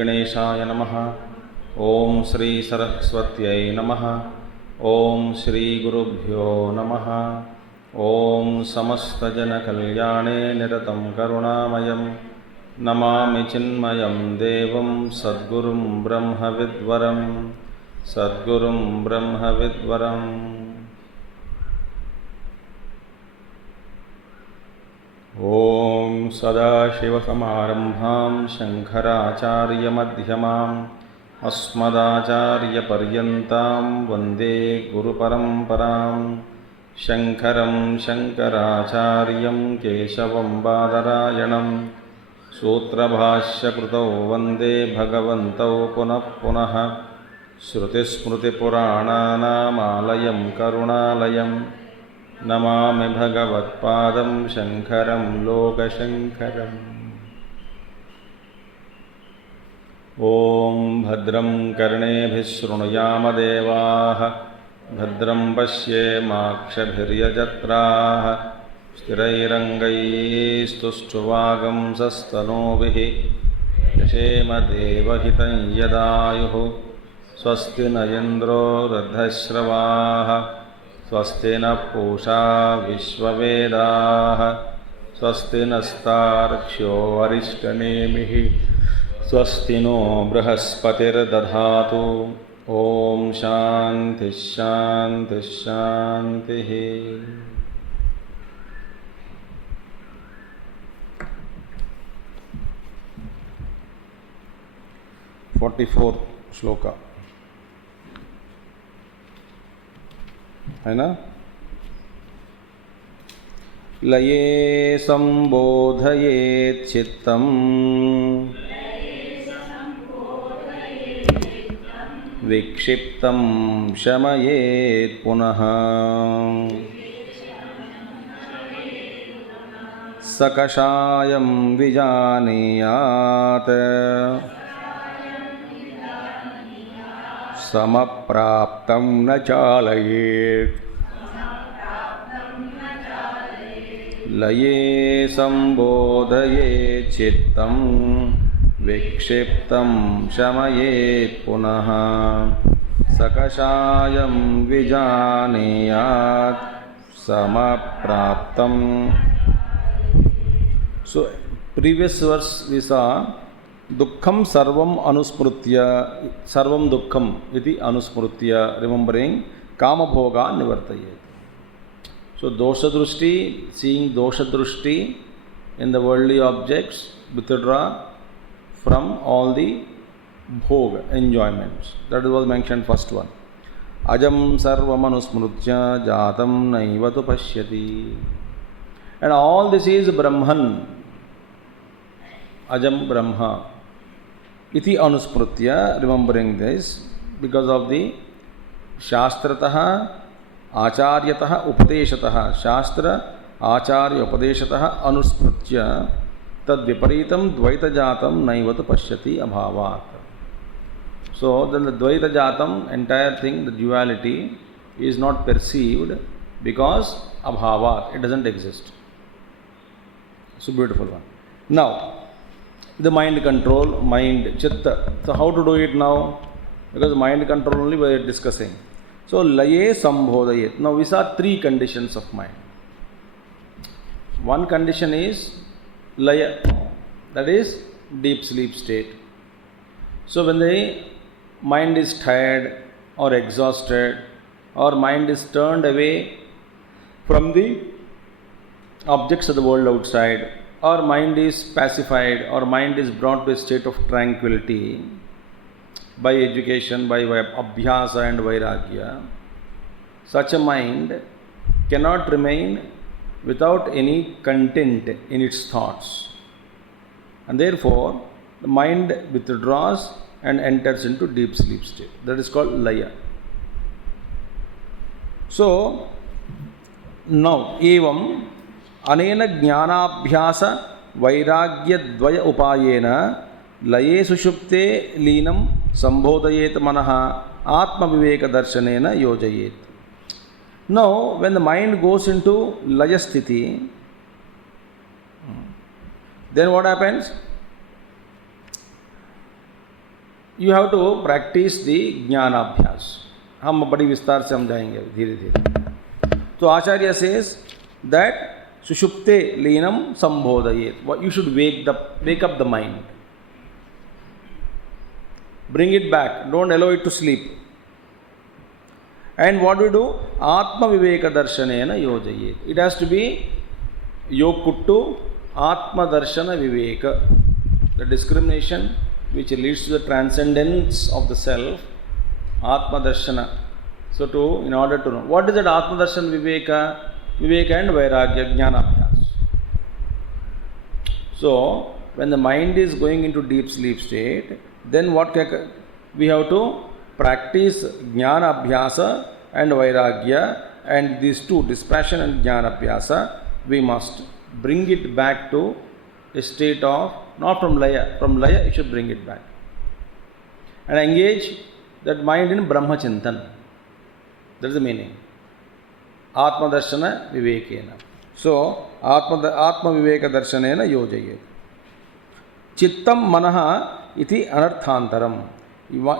गणेशाय नमः। ओम श्री सरस्वत्यै नमः। ओम श्री गुरुभ्यो नमः। ओम समस्तजनकल्याणे निरतं करुणामयं नमामि चिन्मयं देवं सद्गुरुं ब्रह्मविद्वरं सद्गुरुं ब्रह्मविद्वरम्। ओम सदाशिवसमारम्भां शङ्कराचार्यमध्यमाम् अस्मदाचार्यपर्यन्तां वन्दे गुरुपरम्परां। शङ्करं शङ्कराचार्यं केशवं बादरायणं सूत्रभाष्यकृतौ वन्दे भगवन्तौ पुनः पुनः। श्रुतिस्मृतिपुराणानामालयं करुणालयं नमामि भगवत्पादं शङ्करं लोकशङ्करम्। ॐ भद्रं कर्णेभिः शृणुयामदेवाः भद्रं पश्येमाक्षभिर्यजत्राः स्थिरैरङ्गैस्तुष्टुवागंसस्तनूभिः यशेम देवहितं यदायुः। स्वस्ति न इन्द्रो वृद्धश्रवाः स्वस्ति न पूषा विश्ववेदाः स्वस्ति नस्तार्क्ष्यो अरिष्टनेमिः स्वस्ति नो बृहस्पतिर्दधातु। ओम शांति शांति शांति। 44 श्लोका है ना। लये संबोधयेत् चित्तम् विक्षिप्तं शमयेत् पुनः। सकषायं विजानीयात् समप्राप्तं न चालयेत्। लये संबोधयेत् चित्तं विक्षिप्तं शमयेत् पुनः। सकषायं विजानीयात् समप्राप्तं। So previous verse we saw दुःखम सर्वम अनुस्मृत्य सर्वम दुःखम इति अनुस्मृत्य remembering कामभोगा निवर्तयेत्. So dosha drushti, seeing dosha drushti in the worldly objects, withdraw from all the bhoga enjoyments. That was mentioned first one. Ajam sarvam anusmrutya jatam naivatu pashyati. And all this is Brahman. Ajam Brahma. Iti anusmrutya, remembering this, because of the Shastratah, Acharyatah, Upadeshatah, Shastra, Acharya, Upadeshatah, Anusmrutya, Tad Viparitam, Dvaita Jatam, Naivatu Pashyati, Abhavat. So then the Dvaita Jatam, entire thing, the duality, is not perceived because Abhavat, it doesn't exist. So beautiful one. Now, the mind control, mind, chitta. So how to do it now? Because mind control only we are discussing. So laye sambhodayet. Now we saw three conditions of mind. One condition is laya, that is deep sleep state. So when the mind is tired or exhausted or mind is turned away from the objects of the world outside, or mind is pacified, or mind is brought to a state of tranquility by education, by abhyasa and vairagya, such a mind cannot remain without any content in its thoughts. And therefore, the mind withdraws and enters into deep sleep state. That is called laya. So now evam anena jnanabhyasa vairagya dvaya upayena laye sushupte leenam sambodhayet manaha atma viveka darshanena yojayet. Now when the mind goes into laya sthiti, then what happens? You have to practice the jnanabhyas. हम बड़ी विस्तार से समझाएंगे धीरे धीरे. तो आचार्य says that सुषुप्ते लीनम संबोधयेत. You should wake up the mind. Bring it back. Don't allow it to sleep. And what do you do? Atma viveka darshanena yojayet. It has to be yokuttu atma darshana viveka. The discrimination which leads to the transcendence of the self. Atma darshana. So in order to know. What is that atma darshan viveka? Viveka and vairagya jnanabhyas. So when the mind is going into deep sleep state, then what we have to practice jnana abhyasa and vairagya, and these two, dispassion and jnana abhyasa, we must bring it back to a state of, not from laya. From laya you should bring it back and engage that mind in brahmachintan. That is the meaning. Atma darshana vivekena. So atma viveka darshanena yojayet. Chittam manaha iti anarthantaram.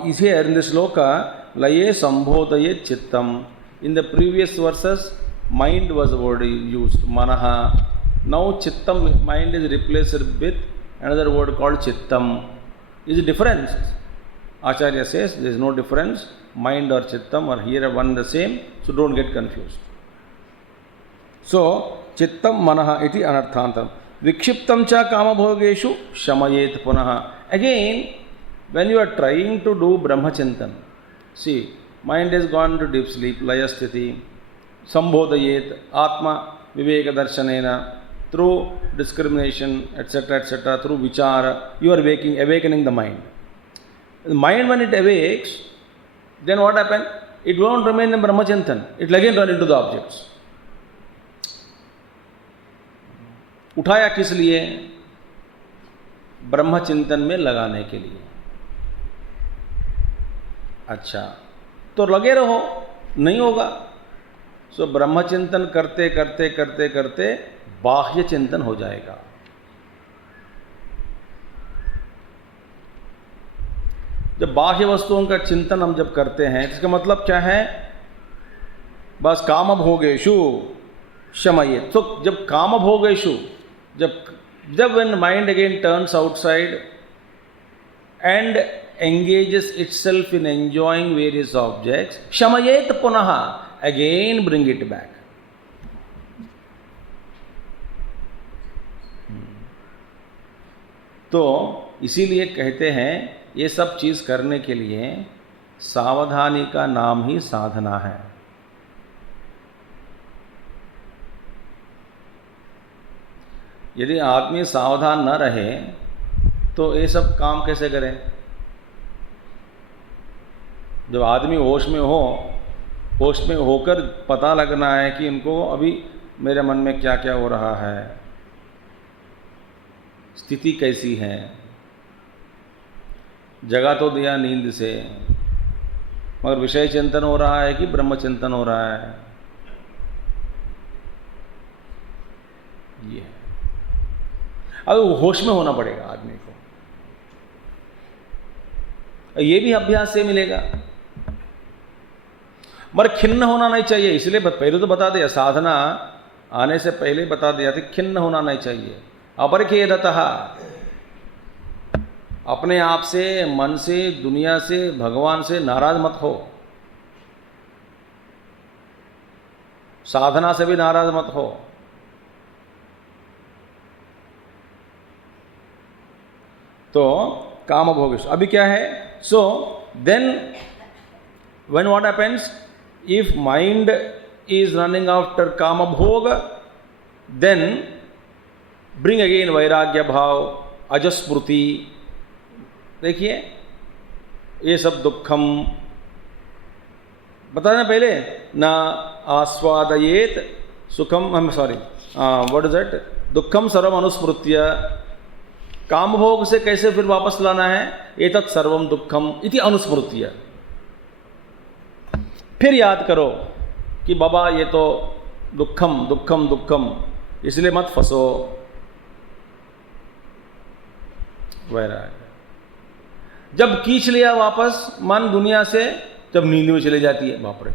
Is here in this sloka, laye sambhodayet chittam. In the previous verses, mind was the word used, manaha. Now chittam, mind is replaced with another word called chittam. Is it difference? Acharya says there is no difference. Mind or chittam are here one the same, so don't get confused. So chittam manaha iti anarthantaram. Vikshiptam cha kama bhogeshu shamayet punaha. Again, when you are trying to do brahmachintan, see, mind has gone to deep sleep, laya sthiti, sambodhayet, atma viveka darshanena, through discrimination, etc., through vichara, you are awakening the mind. The mind, when it awakes, then what happens? It won't remain in brahmachintan. It will again run into the objects. उठाया किस लिए? ब्रह्मचिंतन में लगाने के लिए. अच्छा, तो लगे रहो, नहीं होगा. सो ब्रह्मचिंतन करते करते करते करते बाह्य चिंतन हो जाएगा. जब बाह्य वस्तुओं का चिंतन हम जब करते हैं, इसका मतलब क्या है? बस काम भोगेषु शमयेत. तो जब काम भोगेषु, जब when mind again turns outside and engages itself in enjoying various objects, shamayet punaha, again bring it back. तो इसीलिए कहते हैं ये सब चीज़ करने के लिए सावधानी का नाम ही साधना है. यदि आदमी सावधान न रहे तो ये सब काम कैसे करें? जब आदमी होश में होकर पता लगना है कि इनको अभी मेरे मन में क्या क्या हो रहा है, स्थिति कैसी है. जगा तो दिया नींद से, मगर विषय चिंतन हो रहा है कि ब्रह्म चिंतन हो रहा है. ये अब होश में होना पड़ेगा आदमी को. ये भी अभ्यास से मिलेगा. मगर खिन्न होना नहीं चाहिए. इसलिए पहले तो बता दिया, साधना आने से पहले बता दिया था, खिन्न होना नहीं चाहिए. अपरिखेदतः, अपने आप से, मन से, दुनिया से, भगवान से नाराज मत हो. साधना से भी नाराज मत हो. तो काम भोगेश अभी क्या है? So then when what happens? If mind is running after kama bhoga, then bring again vairagya bhav, ajaspruti, देखिए ये सब दुखम बताना पहले ना आस्वादयेत सुखम हम सॉरी व्हाट इज दैट दुखम सर्वम अनुस्मृत्य काम भोग से कैसे फिर वापस लाना है एतत् सर्वम दुखम इति अनुस्मृत्य फिर याद करो कि बाबा ये तो दुखम दुखम दुखम इसलिए मत फंसो वैराग जब खींच लिया वापस मन दुनिया से जब नींद में चली जाती है बाप रे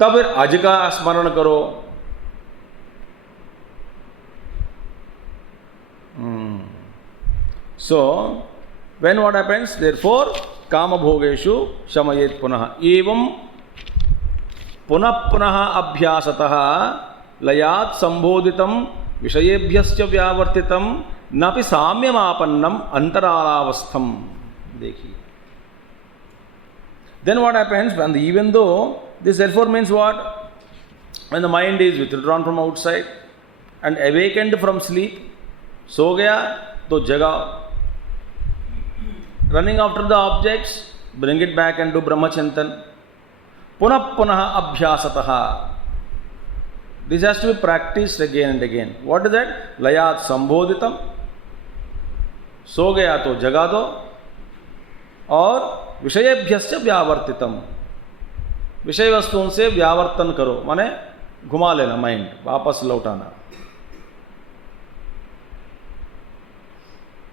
तब फिर आज का स्मरण करो so when what happens therefore काम भोगेषु शमयेत् पुनः एवं पुनः पुनः अभ्यासतः लयात् संबोधितं विषयेभ्यश्च व्यावर्तितं नापि साम्यमापन्नम अंतरालावस्थम देखिए then what happens when even though this therefore means what when the mind is withdrawn from outside and awakened from sleep सो गया तो जगाओ running after the objects bring it back and do brahmachintan punah punah abhyasatah this has to be practiced again and again what is that layat sambodhitam सो गया तो जगा दो और विषयेभ्यश्च व्यावर्तितम विषय वस्तुओं से व्यावर्तन करो माने घुमा लेना माइंड वापस लौटाना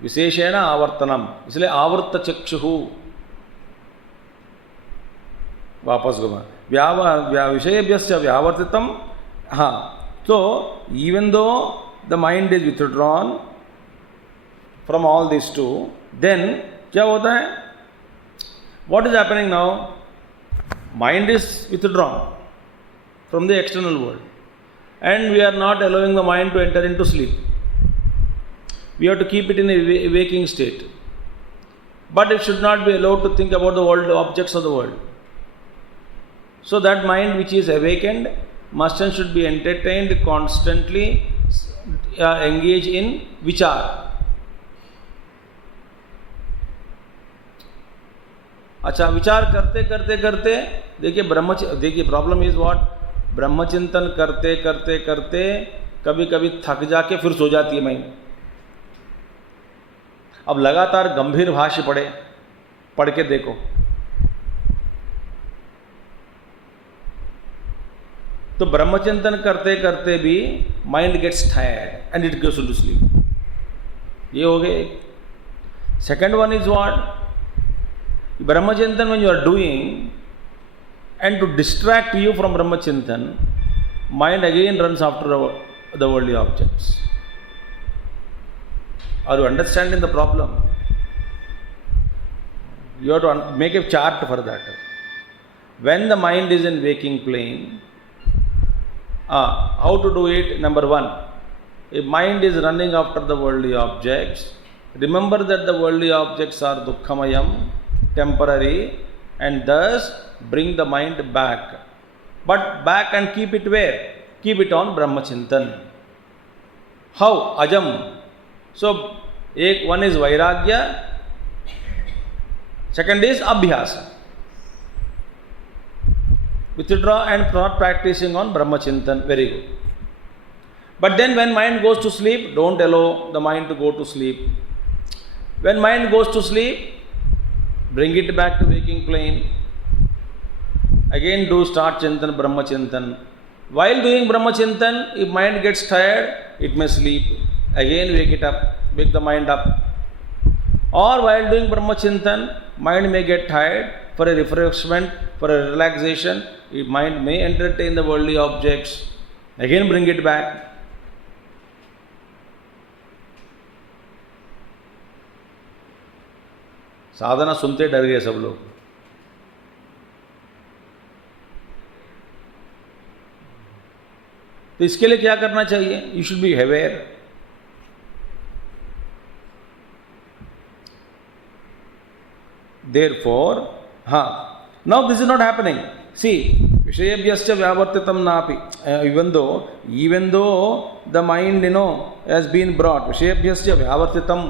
विशेषेण आवर्तनम इसलिए आवृत्त चक्षु वापस घुमा विषयेभ्यश्च व्यावर्तितम हाँ तो even though the mind is withdrawn from all this too then क्या होता है what is happening now mind is withdrawn from the external world and we are not allowing the mind to enter into sleep we have to keep it in a waking state but it should not be allowed to think about the world objects of the world so that mind which is awakened must and should be entertained constantly engage in vichar अच्छा विचार करते करते करते देखिए देखिए problem is what ब्रह्मचिंतन करते करते करते कभी कभी थक जाके फिर सो जाती है माइंड अब लगातार गंभीर भाष्य पढ़ के देखो तो ब्रह्मचिंतन करते करते भी mind gets tired and it goes to sleep ये हो गए second one is what Brahmachintan when you are doing and to distract you from Brahmachintan mind again runs after the worldly objects. Are you understanding the problem? You have to make a chart for that. When the mind is in waking plane how to do it? Number one, if mind is running after the worldly objects remember that the worldly objects are dukkhamayam temporary and thus bring the mind back but back and keep it where keep it on brahmachintan how ajam so one is vairagya second is abhyasa withdraw and not practicing on brahmachintan very good but then when mind goes to sleep don't allow the mind to go to sleep when mind goes to sleep bring it back to waking plane again do start chintan brahma chintan while doing brahma chintan if mind gets tired it may sleep again wake the mind up or while doing brahma chintan mind may get tired for a refreshment for a relaxation mind may entertain the worldly objects again bring it back साधना सुनते डर गए सब लोग तो इसके लिए क्या करना चाहिए you should be aware therefore now this is not happening see विषयेभ्यश्च व्यावर्तितं नापि even though the mind has been brought विषयेभ्यश्च व्यावर्तितं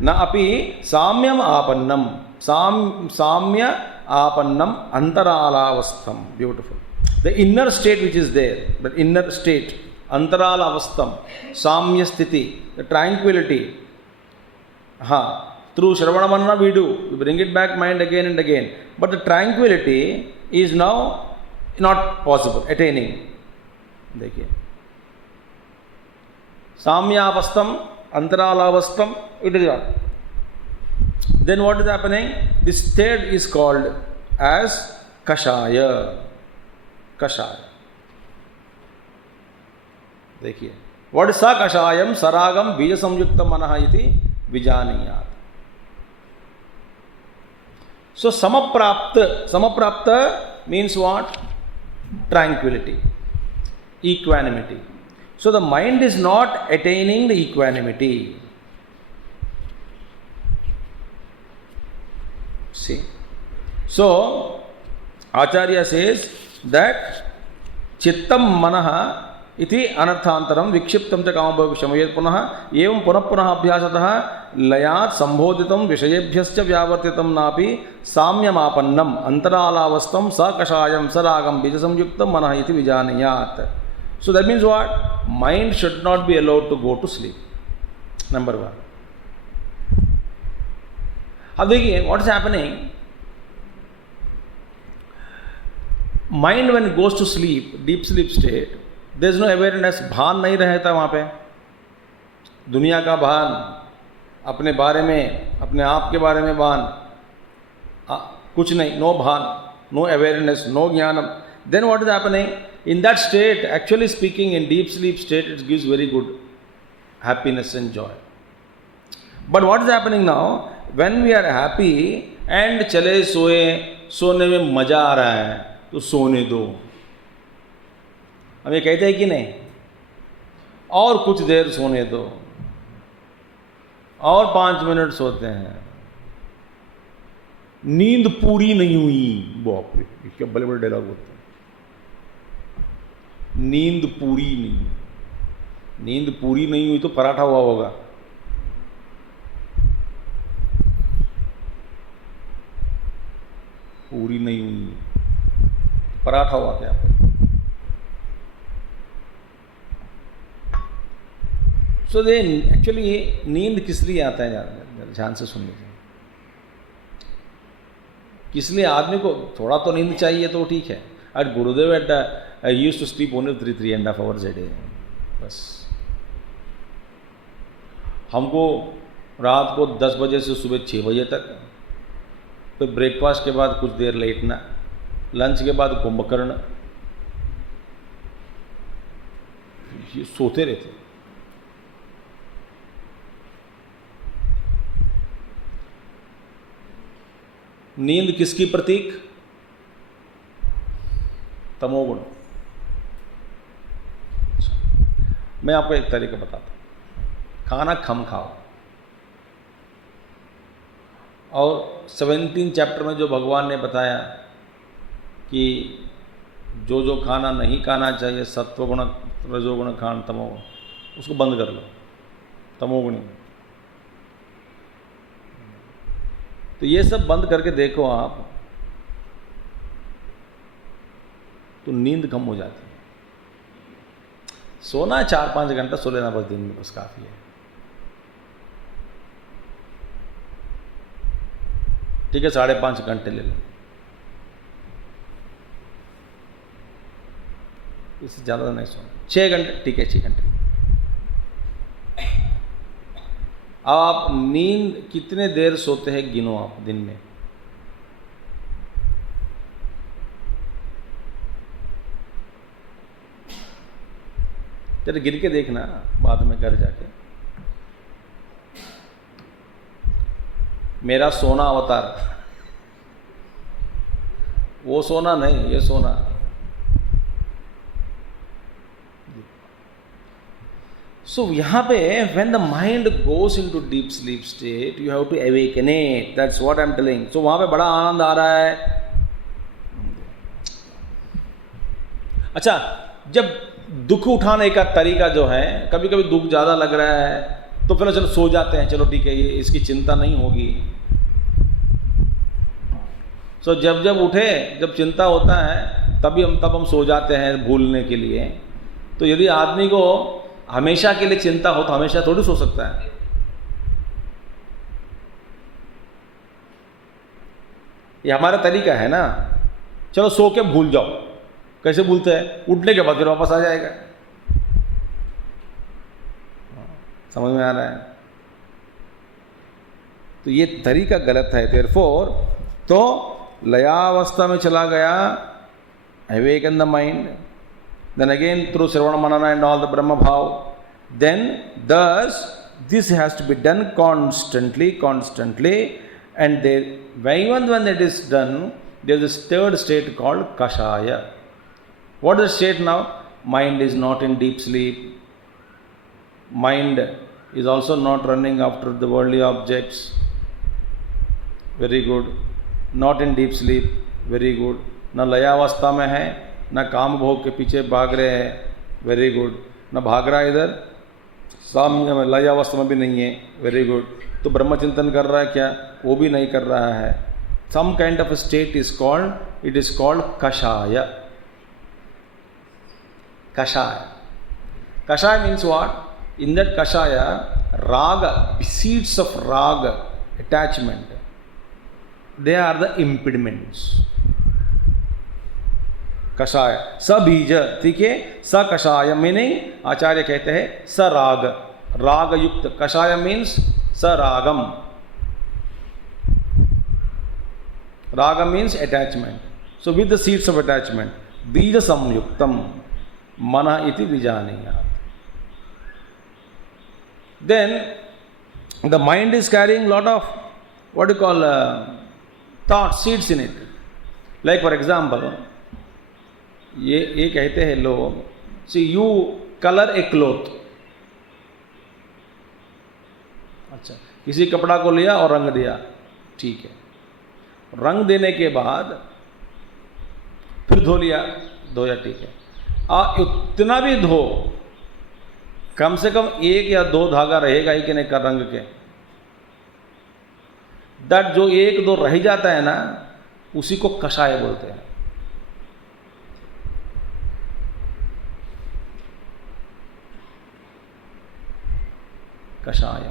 न अपि साम्यम आपन्नम, साम्य आपन्नम अंतरालावस्थम. Beautiful. The inner state which is there, the inner state, अंतरालावस्थम, साम्य स्थिति, द ट्रैंक्विलिटी. हाँ, through Shravana Manana we do, we bring it back mind again and again, but the tranquility is now not possible, attaining. देखिए, साम्यावस्थम, अंतरालावस्थम, it is not. Then what is happening? This state is called as kashaya. Kashaya. देखिए, what is sa kashayam saragam bija samyukta manah iti vijaniyat. So samaprapta means what? Tranquility, equanimity. So the mind is not attaining the equanimity. See? So Acharya says that chittam manaha इति अनर्थांतरम विक्षिप्तम च कामभोग विषमयेत् पुनः एवं पुनः पुनः अभ्यासतः लयात् संबोधितं विषयेभ्यश्च व्यावर्तितं नापि साम्यमापन्नम अंतरालावस्थं सकषायं सरागं बीजसंयुक्तं मनः इति विजानीयात्. So that means what? Mind should not be allowed to go to sleep. Number one. अब देखिए what is happening. Mind when it goes to sleep, deep sleep state, there is no awareness, भान नहीं रहता वहाँ पे. दुनिया का भान, अपने बारे में, अपने आप के बारे में भान, कुछ नहीं, no भान, no awareness, no ज्ञानम. Then what is happening? In that state, actually speaking, in deep sleep state, it gives very good happiness and joy. But what is happening now? When we are happy and चले सोए, सोने में मजा आ रहा है, तो सोने दो. हम ये कहते हैं कि नहीं, और कुछ देर सोने दो, और 5 मिनट सोते हैं, नींद पूरी नहीं हुई. बाप रे, क्या बड़े बड़े डायलॉग होते हैं. नींद पूरी नहीं, नींद पूरी नहीं हुई तो पराठा हुआ होगा. पूरी नहीं हुई, पराठा हुआ क्या पे. सो दे एक्चुअली नींद किस लिए आता है, ध्यान से सुन लीजिए. किस लिए आदमी को थोड़ा तो नींद चाहिए तो ठीक है. At Gurudev at I used to sleep only 3.5 hours a day बस. हमको रात को 10 बजे से सुबह 6 बजे तक, फिर ब्रेकफास्ट के बाद कुछ देर लेटना, लंच के बाद कुंभकर्ण, ये सोते रहते. नींद किसकी प्रतीक? तमोगुण. मैं आपको एक तरीका बताता हूं. खाना कम खाओ, और 17 चैप्टर में जो भगवान ने बताया कि जो जो खाना नहीं खाना चाहिए, सत्वगुण, रजोगुण, खान, तमोगुण, उसको बंद कर लो. तमोगुणी. तो ये सब बंद करके देखो आप, तो नींद कम हो जाती है. सोना 4-5 घंटा सो लेना बस दिन में, बस काफ़ी है. ठीक है, 5.5 घंटे ले लो, इससे ज़्यादा नहीं सोना. 6 घंटे ठीक है, 6 घंटे. आप नींद कितने देर सोते हैं गिनो आप दिन में. चलो गिर के देखना बाद में घर जाके. मेरा सोना अवतार, वो सोना नहीं, ये सोना. So यहाँ पे when the mind goes into deep sleep state, you have to awaken it. That's what I'm telling. So वहाँ पे बड़ा आनंद आ रहा है. अच्छा, जब दुख उठाने का तरीका जो है, कभी कभी दुख ज़्यादा लग रहा है तो पहले चलो सो जाते हैं, चलो ठीक है, ये इसकी चिंता नहीं होगी। सो जब जब उठे, जब चिंता होता है तब हम सो जाते हैं भूलने के लिए। तो यदि आदमी को हमेशा के लिए चिंता हो तो हमेशा थोड़ी सो सकता है। ये हमारा तरीका है ना, चलो सो के भूल जाओ। कैसे भूलते हैं? उठने के बाद फिर वापस आ जाएगा। समझ में आ रहा है? तो ये तरीका गलत है। देयरफॉर तो लयावस्था में चला गया, awaken the mind, then again through Shravana Manana and all the Brahma Bhav, then thus this has to be done constantly, and even when it is done, there is a third state called Kashaya. What is the state now? Mind is not in deep sleep. Mind is also not running after the worldly objects. Very good. Not in deep sleep. Very good. न लयावस्था में है, न काम भोग के पीछे भाग रहे हैं। Very good. न भाग रहा है इधर, साम्य लयावस्था में भी नहीं है। Very good. तो ब्रह्मचिंतन कर रहा है क्या? वो भी नहीं कर रहा है। Some kind of state is called, it is called कषाय। कषाय, कषाय means what? In that kashaya, raga, seeds of raga, attachment, they are the impediments. कषाय सबीज, ठीक है। स कषाय मीनिंग आचार्य कहते हैं स राग, राग युक्त। कषाय मीन्स स रागम, राग means attachment. So with the seeds of attachment, बीज संयुक्तम मन इति विजानीयात्। Then the mind is carrying lot of what you call thoughts, seeds in it. Like for example, ये कहते हैं लोग, see you color a cloth. अच्छा, किसी कपड़ा को लिया और रंग दिया, ठीक है। रंग देने के बाद फिर धो लिया, धोया, ठीक है। उतना भी धो, कम से कम 1 या 2 धागा रहेगा ही कि नहीं कर रंग के। दैट जो 1-2 रह जाता है ना, उसी को कषाय बोलते हैं। कषाय।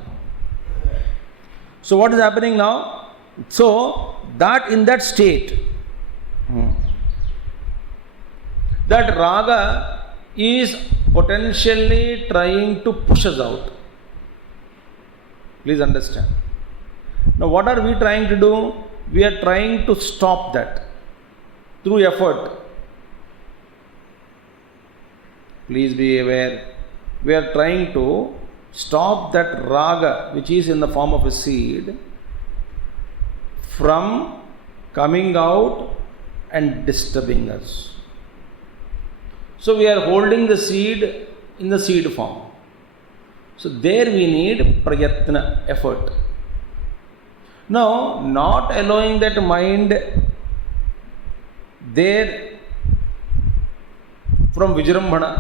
So what is happening now? So that in that state, that Raga is potentially trying to push us out. Please understand. Now what are we trying to do? We are trying to stop that through effort. Please be aware. We are trying to stop that raga, which is in the form of a seed, from coming out and disturbing us. So we are holding the seed in the seed form. So there we need prayatna, effort. Now, not allowing that mind there from vijrambhana,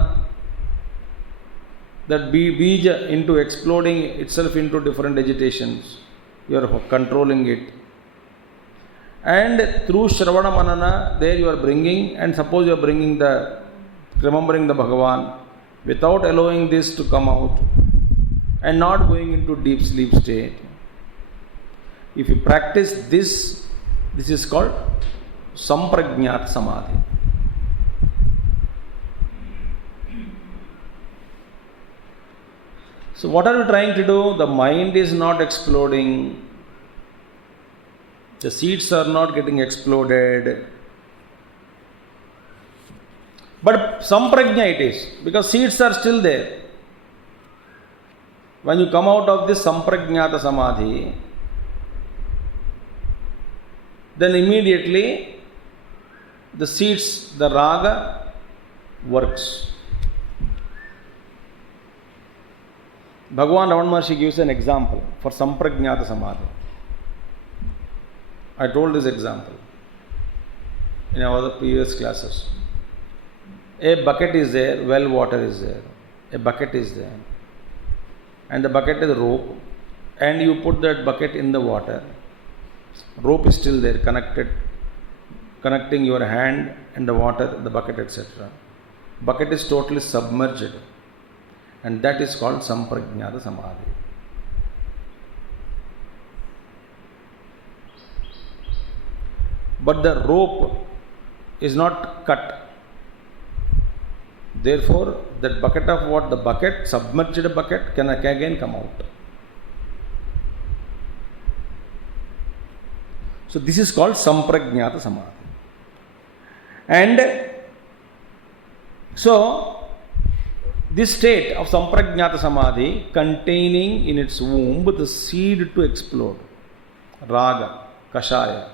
that bija into exploding itself into different agitations, you are controlling it. And through Shravana Manana, there you are bringing, and suppose you are bringing the remembering the Bhagavan, without allowing this to come out and not going into deep sleep state. If you practice this, this is called samprajñāt samadhi. So what are we trying to do? The mind is not exploding, the seeds are not getting exploded, but samprajña it is, because seeds are still there. When you come out of this samprajñāta samadhi, then immediately the seeds, the raga works. Bhagavan Ramana Maharshi gives an example for samprajñāta samadhi. I told this example in our previous classes. A bucket is there, well water is there. A bucket is there. and the bucket is rope, and you put that bucket in the water. Rope is still there, connecting your hand and the water, the bucket, etc. Bucket is totally submerged, and that is called Samprajñāta Samadhi. But the rope is not cut. Therefore, that bucket of what? The bucket, submerged bucket, can again come out. So this is called Samprajñāta Samadhi. And so this state of Samprajñāta Samadhi containing in its womb the seed to explode, Raga, Kashaya.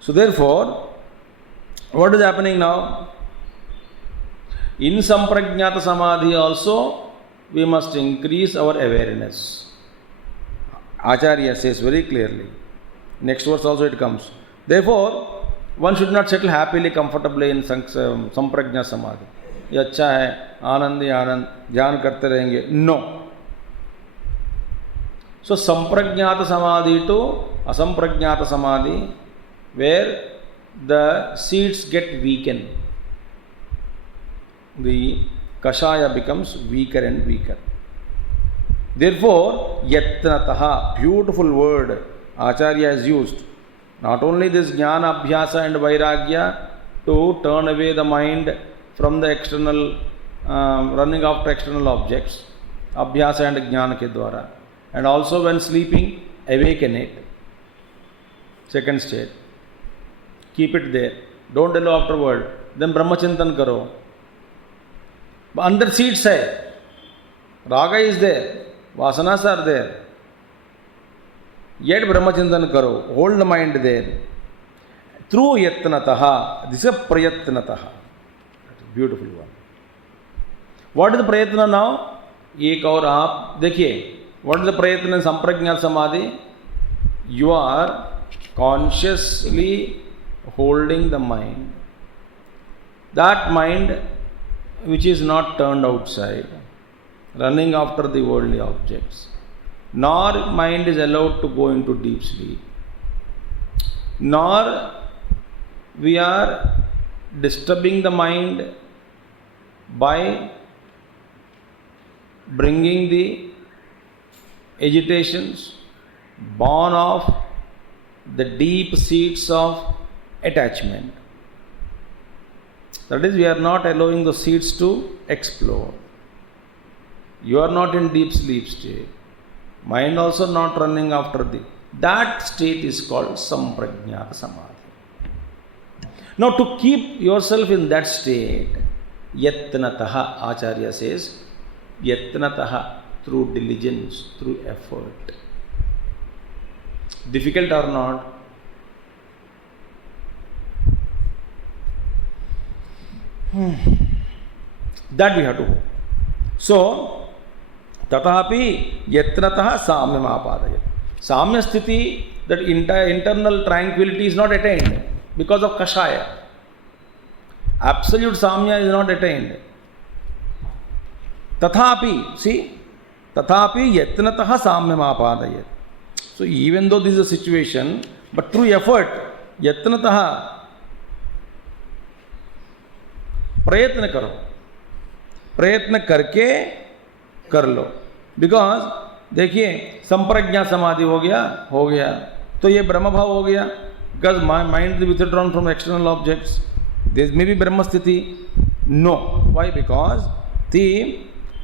So therefore, what is happening now? In Samprajñāta Samadhi also, we must increase our awareness. Acharya says very clearly. Next verse also it comes. Therefore, one should not settle happily, comfortably in Samprajñāta Samadhi. ये अच्छा है, आनंद ही आनंद, ध्यान करते रहेंगे. No. So Samprajñāta Samadhi to Asamprajñāta Samadhi, where the seeds get weakened, the Kashaya becomes weaker and weaker. Therefore, Yatnataha, beautiful word Acharya has used. Not only this Jnana, Abhyasa and Vairagya to turn away the mind from the external, running after external objects, Abhyasa and Jnana ke dwara, and also when sleeping, awaken it. Second state. Keep it there. Don't allow afterward. Then Brahmachintan karo. But under seeds hai. Raga is there. Vasanas are there. Yet Brahmachintan karo. Hold the mind there. Through Yatnataha. This is a Prayatnataha. Beautiful one. What is the Prayatna now? Ek aur aap. देखिए. What is the Prayatna in Samprajñāta Samadhi? You are consciously holding the mind. That mind which is not turned outside, running after the worldly objects, nor mind is allowed to go into deep sleep, nor we are disturbing the mind by bringing the agitations born of the deep seeds of attachment. That is, we are not allowing the seeds to explore. You are not in deep sleep state. Mind also not running after the. That state is called Samprajñāta Samadhi. Now, to keep yourself in that state, Yatnataha, Acharya says, Yatnataha, through diligence, through effort. Difficult or not? That we have to go. So, tatapi yatnataha samyam apadaya. Samya sthiti, that internal tranquility is not attained because of Kashaya. Absolute samya is not attained. Tathapi, see, tathapi yatnataha samyam apadaya. So even though this is a situation, but through effort, yatnataha, प्रयत्न करो, प्रयत्न करके कर लो. Because देखिए, संप्रज्ञा समाधि हो गया तो ये ब्रह्म भाव हो गया. Because mind is withdrawn from external objects. This may be ब्रह्म स्थिति. No. Why? Because the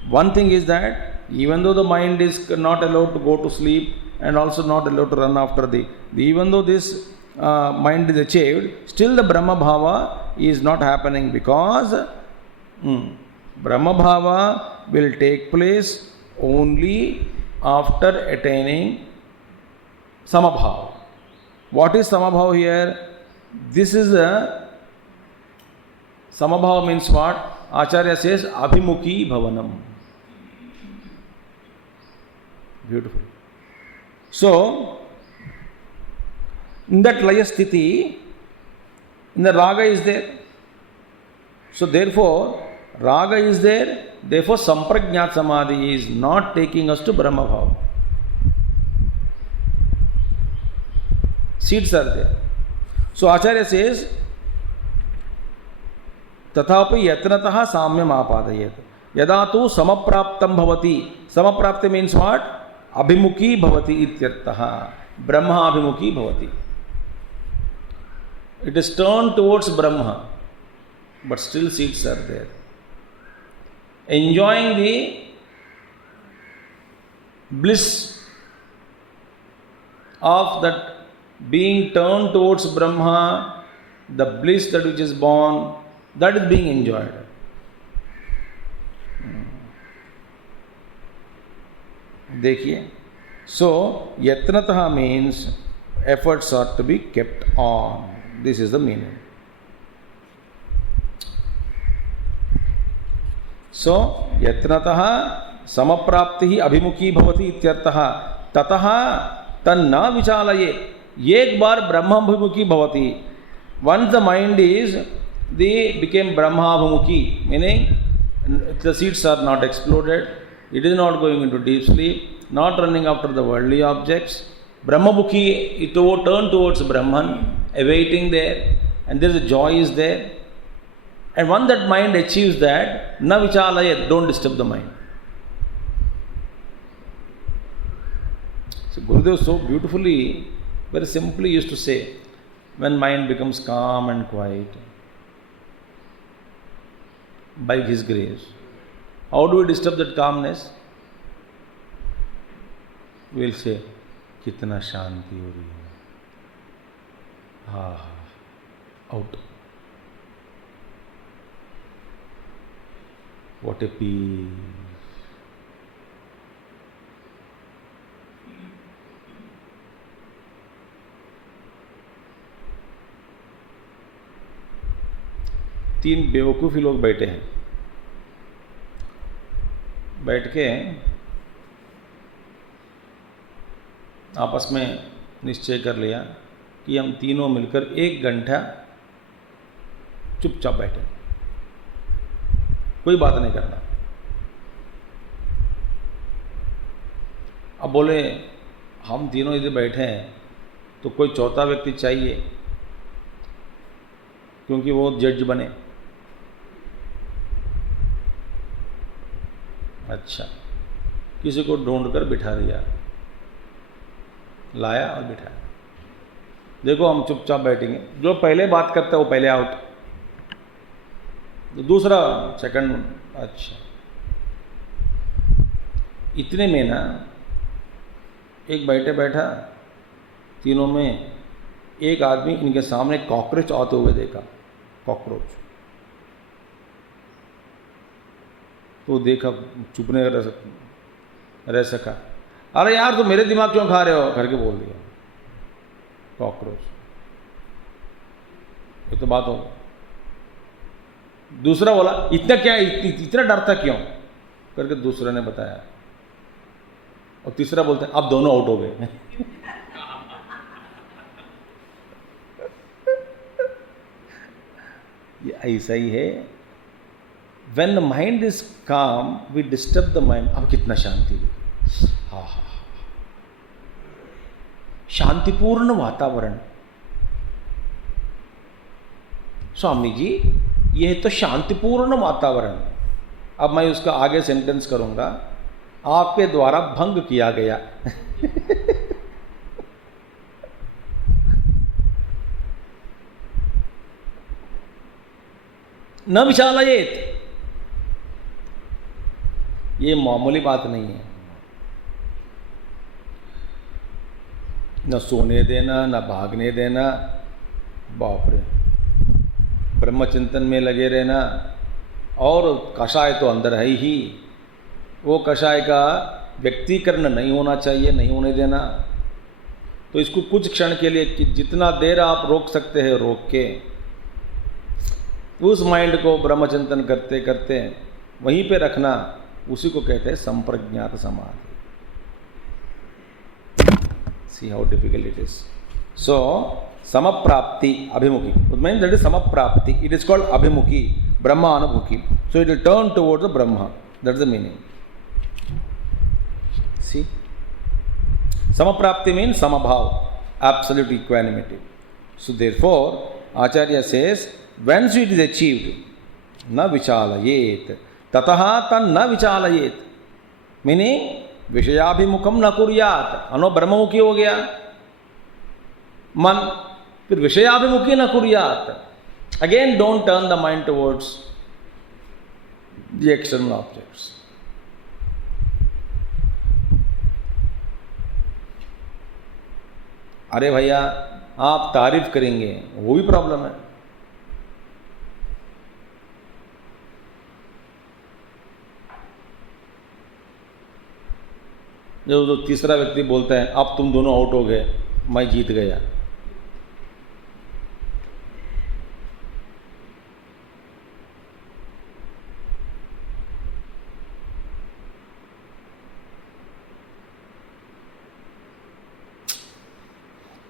one thing is that even though the mind is not allowed to go to sleep and also not allowed to run after even though this mind is achieved, still the Brahma Bhava is not happening because Brahma Bhava will take place only after attaining Samabhava. What is Samabhava here? This is a Samabhava means what? Acharya says Abhimukhi Bhavanam. Beautiful. So, in that Laya Sthiti, in the Raga is there. So, therefore, Raga is there, therefore Samprajnat Samadhi is not taking us to Brahma Bhava. Seeds are there. So Acharya says, Tathapi yatnataha samyam apadayet. Yada tu samapraptam bhavati. Samaprapti means what? Abhimukhi bhavati ityartaha. Brahma abhimukhi bhavati. It is turned towards Brahma, but still seeds are there. Enjoying the bliss of that being turned towards Brahma, the bliss that which is born, that is being enjoyed. देखिए, so yatnataha means efforts are to be kept on. This is the meaning. So yatnataha samaprapti abhimukhi bhavati ityartaha tataha tanna vichalaye. एक बार ब्रह्माभिमुखी भवति. Once the mind is became Brahmabhimukhi, meaning the seeds are not exploded, it is not going into deep sleep, not running after the worldly objects. Brahmabhukhi, it turned towards Brahman, awaiting there, and there is a joy is there. And once that mind achieves that, na vichalayat, don't disturb the mind. So Gurudev so beautifully, very simply used to say, when mind becomes calm and quiet, by His grace, how do we disturb that calmness? We will say, kitna shanti ho rahi hai. Out. What a peace. तीन बेवकूफ़ी लोग बैठे हैं. बैठ के आपस में निश्चय कर लिया कि हम तीनों मिलकर 1 घंटा चुपचाप बैठे, कोई बात नहीं करना. अब बोले हम तीनों इधर बैठे हैं तो कोई चौथा व्यक्ति चाहिए, क्योंकि वो जज बने. अच्छा, किसी को ढूंढ कर बिठा दिया, लाया और बिठाया. देखो हम चुपचाप बैठेंगे, जो पहले बात करता है वो पहले आउट, तो दूसरा सेकंड. अच्छा, इतने में ना एक बैठे बैठा तीनों में एक आदमी इनके सामने कॉकरोच आते हुए देखा. कॉकरोच तो देखा, चुप नहीं रह सका. अरे यार तुम मेरे दिमाग क्यों खा रहे हो करके बोल दिया. कॉकरोच, ये तो बात हो. दूसरा बोला इतना क्या, इतना डरता क्यों करके दूसरे ने बताया. और तीसरा बोलते हैं अब दोनों आउट हो गए. ये ऐसा ही है. When the mind is calm, we disturb the mind. अब कितना शांति देखिए. हाँ हाँ, शांतिपूर्ण वातावरण. स्वामी जी यह तो शांतिपूर्ण वातावरण. अब मैं उसका आगे सेंटेंस करूंगा, आपके द्वारा भंग किया गया. न विचालयेत, ये मामूली बात नहीं है. न सोने देना, न भागने देना. बाप रे, ब्रह्मचिंतन में लगे रहना. और कषाय तो अंदर है ही, वो कषाय का व्यक्तिकरण नहीं होना चाहिए, नहीं होने देना. तो इसको कुछ क्षण के लिए जितना देर आप रोक सकते हैं रोक के उस माइंड को ब्रह्मचिंतन करते करते वहीं पे रखना, उसी को कहते हैं संप्रज्ञात समाधि. See how difficult it is. So समप्राप्ति अभिमुखी, मीन्स दैट इज समप्राप्ति. इट इज कॉल्ड अभिमुखी. Brahma Anubhuki. So it will turn towards the Brahma. That's the meaning. See? Samaprapti means samabhav, absolute equanimity. So therefore, Acharya says, once it is achieved, na vichalayet, tataha tan na vichalayet. Meaning, विषयाभिमुखम न कुर्यात. अनो ब्रह्ममुखी हो गया मन, फिर विषयाभिमुखी न कुर्यात. Again, don't turn the mind towards the external objects. अरे भैया आप तारीफ करेंगे, वो भी प्रॉब्लम है. जो तीसरा व्यक्ति बोलता है अब तुम दोनों आउट हो गए, मैं जीत गया.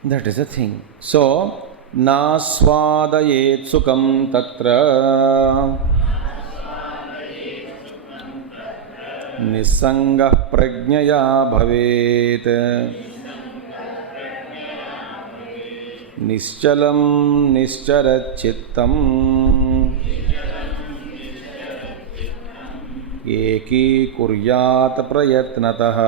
That is a thing. So, naswadayet sukam tatra nisangah prajnaya bhavet nischalam nischarat chittam eki kuryat prayatnatah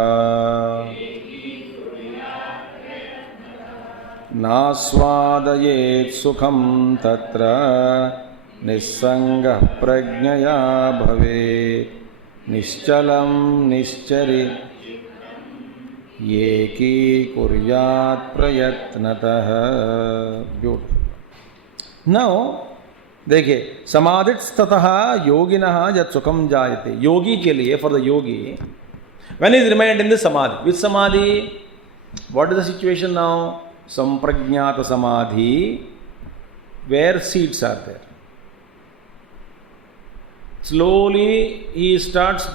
नास्वादयेत् सुखं तत्र निस्संगः प्रज्ञया भवेत् निश्चलं निश्चरि एकीकुर्यात् प्रयत्नतः. ब्यूटिफुल. नाउ देखिए, समाधिस्ततः योगिनः यत् सुखम जायते. योगी के लिए, for the Yogi, when is remind in the समाधि, विच समाधि, what is the situation now? Samprajnata Samadhi, where seeds are there. Slowly he starts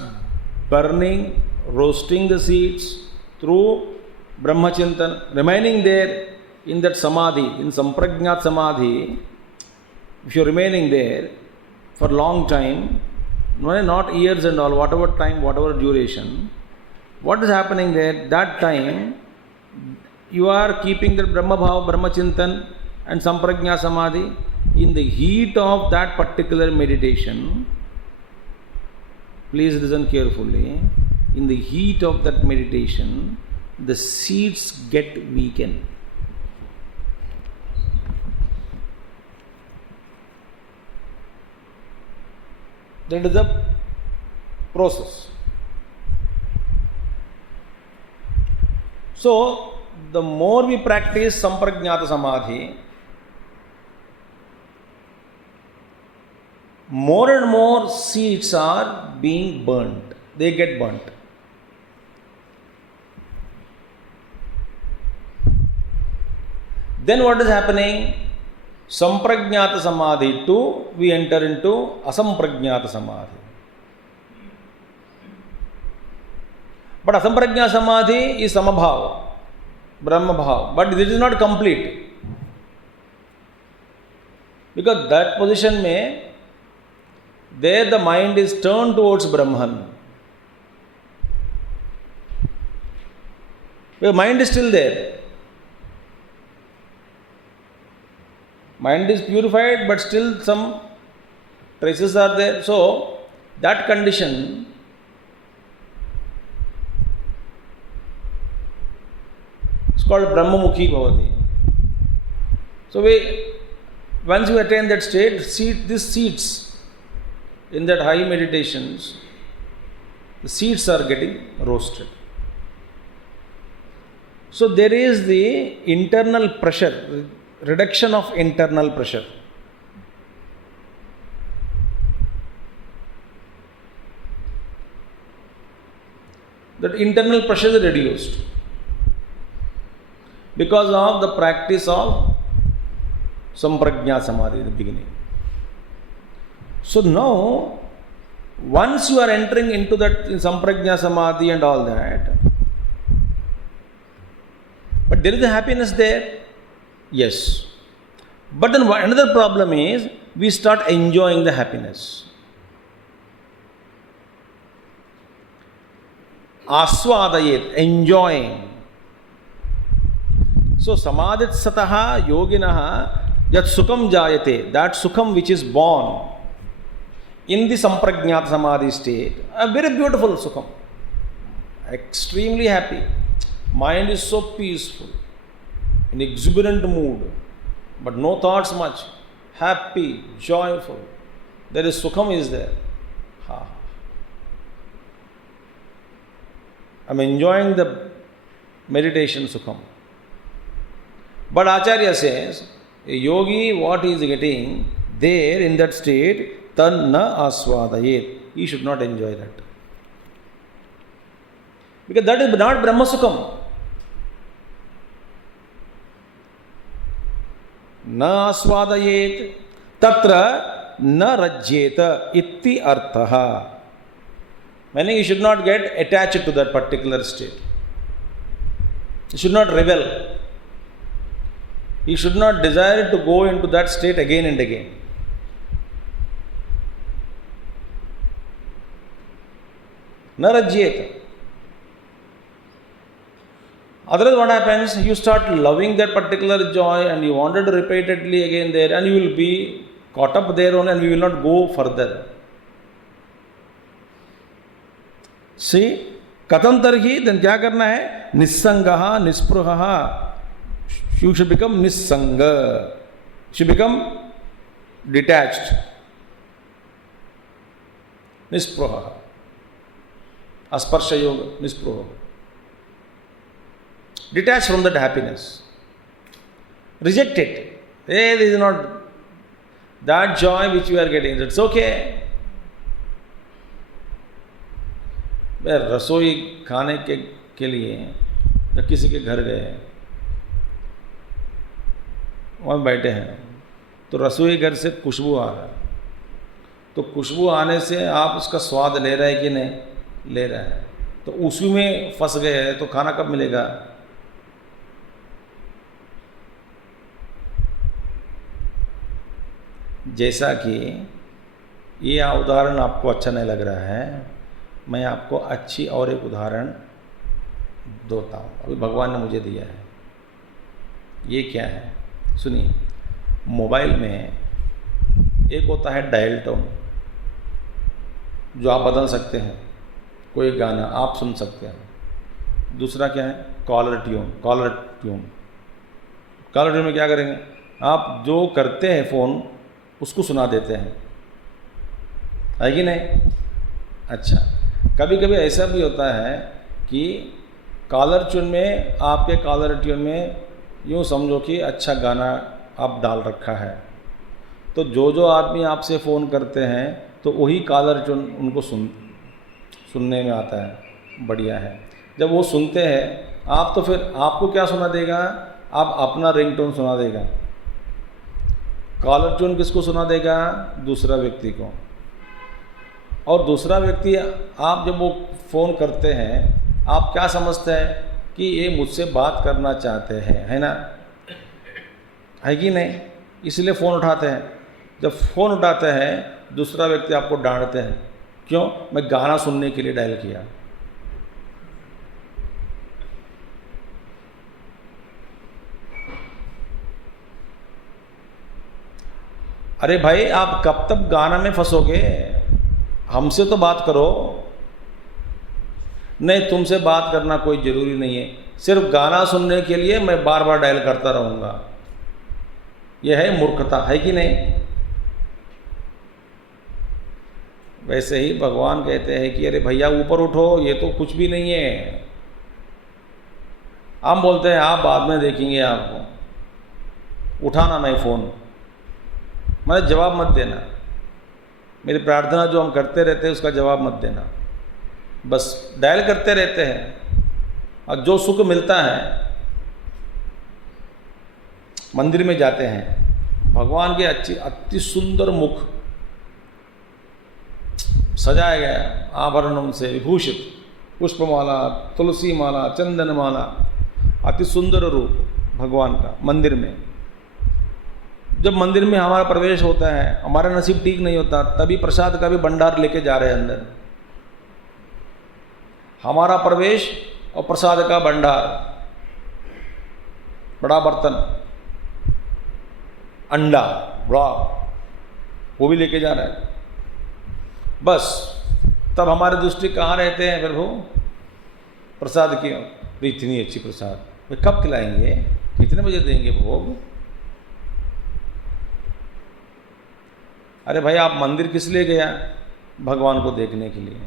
burning, roasting the seeds through Brahmachintan, remaining there in that Samadhi, in Samprajnata Samadhi. If you are remaining there for long time, not years and all, whatever time, whatever duration, what is happening there? That time, you are keeping the Brahma Bhav, Brahma Chintan and Samprajna Samadhi. In the heat of that particular meditation, please listen carefully, in the heat of that meditation, the seeds get weakened. That is the process. So, the more we practice Samprajnata Samadhi, more and more seeds are being burnt. They get burnt. Then what is happening? Samprajnata Samadhi too, we enter into Asamprajnata Samadhi. But Asamprajnata Samadhi is Samabhava, Brahma Bhav, but this is not complete. Because that position may, there the mind is turned towards Brahman. The mind is still there. Mind is purified, but still some traces are there. So, that condition is called Brahmamukhi Bhavati. So, once you attain that state, these seeds in that high meditations, the seeds are getting roasted. So, there is the internal pressure, reduction of internal pressure. That internal pressure is reduced because of the practice of Samprajna Samadhi in the beginning. So now, once you are entering into that Samprajna Samadhi and all that, but there is a happiness there. Yes. But then another problem is, we start enjoying the happiness. Aswadayet, enjoying. So samadhit sataha yoginaha yat sukham jayate, that sukham which is born in the samprajñāta samadhi state, a very beautiful sukham, extremely happy, mind is so peaceful, in exuberant mood, but no thoughts much, happy, joyful, there is sukham is there. I'm enjoying the meditation sukham. But Acharya says, a yogi, what he is getting there in that state, tan na aswadayet. He should not enjoy that. Because that is not Brahma Sukham. Na aswadayet tatra na rajyeta itti arthaha. Meaning he should not get attached to that particular state. He should not rebel. He should not desire to go into that state again and again. Narajyeta. Otherwise what happens? You start loving that particular joy and you wanted repeatedly again there, and you will be caught up there only and we will not go further. See, katham tarhi, then kya karna hai? Nissangaha, nispruhaha. You should become nissanga. You should become detached. Nispruhaha. Asparsha yoga, nispruha. Detached from that happiness. Reject it. Hey, this is not that joy which you are getting. It's okay. रसोई खाने के लिए जब किसी के घर गए, वहाँ बैठे हैं, तो रसोई घर से खुशबू आ रहा है, तो खुशबू आने से आप उसका स्वाद ले रहे हैं कि नहीं? ले रहे हैं। तो उसी में फंस गए हैं, तो खाना कब मिलेगा? जैसा कि ये उदाहरण आपको अच्छा नहीं लग रहा है, मैं आपको अच्छी और एक उदाहरण देता हूँ। अभी भगवान ने मुझे दिया है। ये क्या है? सुनिए। मोबाइल में एक होता है डायल टोन, जो आप बदल सकते हैं, कोई गाना आप सुन सकते हैं। दूसरा क्या है? Collar tune. कॉलर ट्यून में क्या करेंगे? आप जो करते हैं फ़ोन उसको सुना देते हैं, है कि नहीं? अच्छा, कभी कभी ऐसा भी होता है कि कॉलर ट्यून में, आपके कॉलर ट्यून में यूँ समझो कि अच्छा गाना आप डाल रखा है, तो जो आदमी आपसे फ़ोन करते हैं तो वही कॉलर ट्यून उनको सुनने में आता है। बढ़िया है। जब वो सुनते हैं आप, तो फिर आपको क्या सुना देगा? आप अपना रिंगटोन सुना देगा। कॉलर ट्यून किसको सुना देगा? दूसरा व्यक्ति को। और दूसरा व्यक्ति, आप जब वो फ़ोन करते हैं, आप क्या समझते हैं कि ये मुझसे बात करना चाहते हैं, है ना? है कि नहीं? इसलिए फ़ोन उठाते हैं। जब फ़ोन उठाते हैं, दूसरा व्यक्ति आपको डांटते हैं, क्यों? मैं गाना सुनने के लिए डायल किया। अरे भाई, आप कब तक गाना में फंसोगे? हमसे तो बात करो। नहीं, तुमसे बात करना कोई ज़रूरी नहीं है, सिर्फ गाना सुनने के लिए मैं बार बार डायल करता रहूँगा। यह है मूर्खता, है कि नहीं? वैसे ही भगवान कहते हैं कि अरे भैया ऊपर उठो, ये तो कुछ भी नहीं है। हम बोलते हैं आप बाद में देखेंगे, आपको उठाना नहीं फ़ोन, मतलब जवाब मत देना। मेरी प्रार्थना जो हम करते रहते हैं उसका जवाब मत देना, बस डायल करते रहते हैं। और जो सुख मिलता है, मंदिर में जाते हैं, भगवान के अति सुंदर मुख सजाया गया आभरणों से विभूषित, पुष्पमाला, तुलसी माला, चंदन माला, अति सुंदर रूप भगवान का मंदिर में। जब मंदिर में हमारा प्रवेश होता है, हमारा नसीब ठीक नहीं होता, तभी प्रसाद का भी भंडार लेके जा रहे हैं अंदर। हमारा प्रवेश और प्रसाद का भंडार, बड़ा बर्तन, अंडा बड़ा, वो भी लेके जा रहा है। बस तब हमारी दृष्टि कहाँ रहते हैं प्रभु? प्रसाद की। इतनी अच्छी प्रसाद वे कब खिलाएंगे, कितने बजे देंगे भोग? अरे भाई, आप मंदिर किस लिए गया? भगवान को देखने के लिए।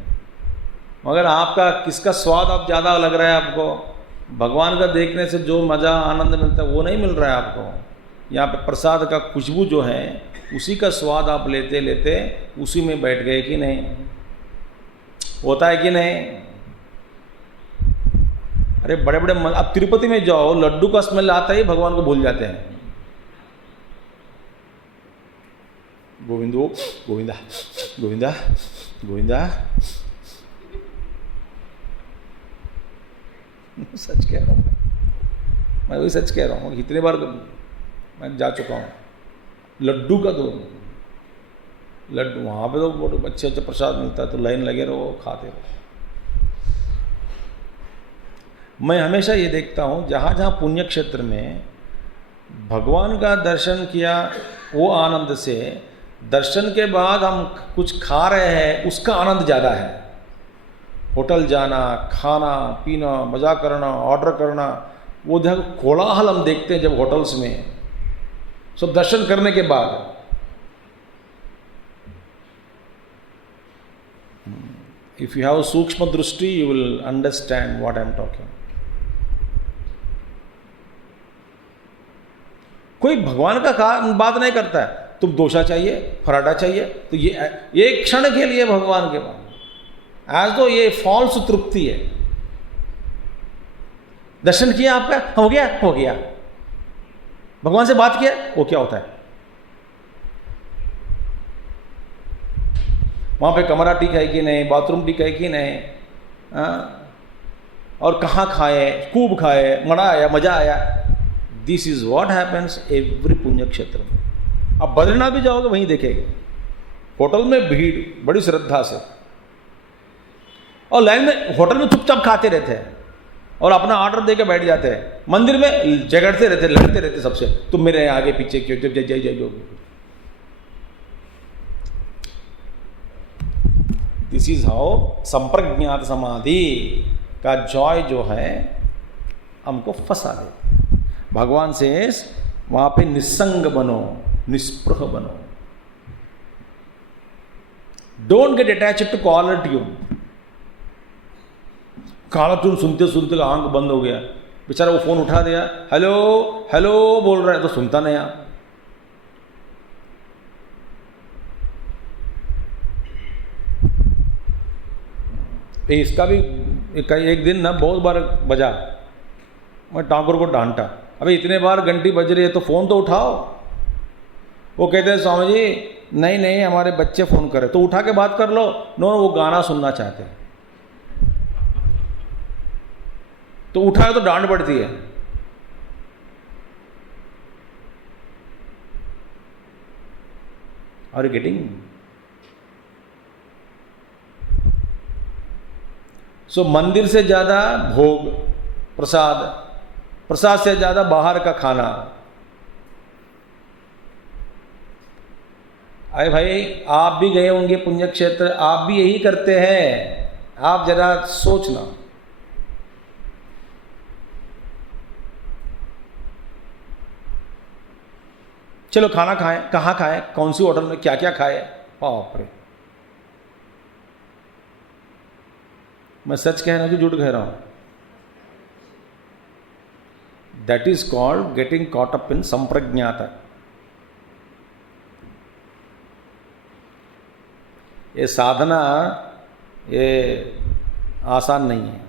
मगर आपका किसका स्वाद आप ज़्यादा लग रहा है आपको? भगवान का देखने से जो मज़ा आनंद मिलता है वो नहीं मिल रहा है आपको। यहाँ पे प्रसाद का खुशबू जो है उसी का स्वाद आप लेते लेते उसी में बैठ गए कि नहीं? होता है कि नहीं? अरे बड़े बड़े अब तिरुपति में जाओ, लड्डू का स्मेल आता ही भगवान को भूल जाते हैं। गोविंदो गोविंदा गोविंदा गोविंदा। सच कह रहा हूँ मैं वही सच कह रहा हूँ। कितने बार मैं जा चुका हूँ। लड्डू का तो लड्डू वहाँ पे तो बहुत अच्छे अच्छे प्रसाद मिलता है, तो लाइन लगे रहो, खाते रहो। मैं हमेशा ये देखता हूँ, जहाँ जहाँ पुण्य क्षेत्र में भगवान का दर्शन किया वो आनंद से, दर्शन के बाद हम कुछ खा रहे हैं उसका आनंद ज़्यादा है। होटल जाना, खाना पीना, मज़ा करना, ऑर्डर करना, वो देखो कोलाहल हम देखते हैं जब होटल्स में सब दर्शन करने के बाद। इफ यू हैव सूक्ष्म दृष्टि you will understand what I am talking. कोई भगवान का बात नहीं करता है, तुम डोसा चाहिए, पराठा चाहिए, तो ये एक क्षण के लिए भगवान के पास, आज तो ये फॉल्स तृप्ति है। दर्शन किया आपका, हो गया हो गया। भगवान से बात किया, वो क्या होता है? वहां पे कमरा ठीक है कि नहीं, बाथरूम ठीक है कि नहीं, और कहाँ खाए, खूब खाए, मजा आया, मजा आया। This is what happens every पुण्य क्षेत्र में। अब बद्रीनाथ भी जाओगे वहीं देखेंगे, होटल में भीड़ बड़ी श्रद्धा से, और लाइन में होटल में चुपचाप खाते रहते हैं और अपना ऑर्डर देके बैठ जाते हैं। मंदिर में झगड़ते रहते, लड़ते रहते सबसे, तुम मेरे आगे पीछे क्यों, जब जय जय जय। दिस इज हाउ संप्रज्ञात समाधि का जॉय जो है हमको फंसा दे। भगवान से वहां पे निस्संग बनो, निस्पृह बनो। Don't get attached to caller tune. Caller tune सुनते सुनते आंख बंद हो गया, बेचारा वो फोन उठा दिया, हेलो हेलो बोल रहा है, तो सुनता नहीं आप। इसका भी एक दिन ना बहुत बार बजा, मैं ठाकुर को डांटा, अबे इतने बार घंटी बज रही है तो फ़ोन तो उठाओ। वो कहते हैं स्वामी जी नहीं नहीं हमारे बच्चे फ़ोन करे, तो उठा के बात कर लो। नो, वो गाना सुनना चाहते हैं, तो उठाए तो डांट पड़ती है। Are you getting? सो मंदिर से ज़्यादा भोग, प्रसाद, प्रसाद से ज़्यादा बाहर का खाना। अरे भाई, आप भी गए होंगे पुण्य क्षेत्र, आप भी यही करते हैं। आप जरा सोचना, चलो खाना खाएं, कहाँ खाएं, कौन सी होटल में क्या क्या खाए, बाप रे। मैं सच कह रहा हूं कि झूठ कह रहा हूं? That is called getting cot up इन संप्रज्ञात। ये साधना ये आसान नहीं है।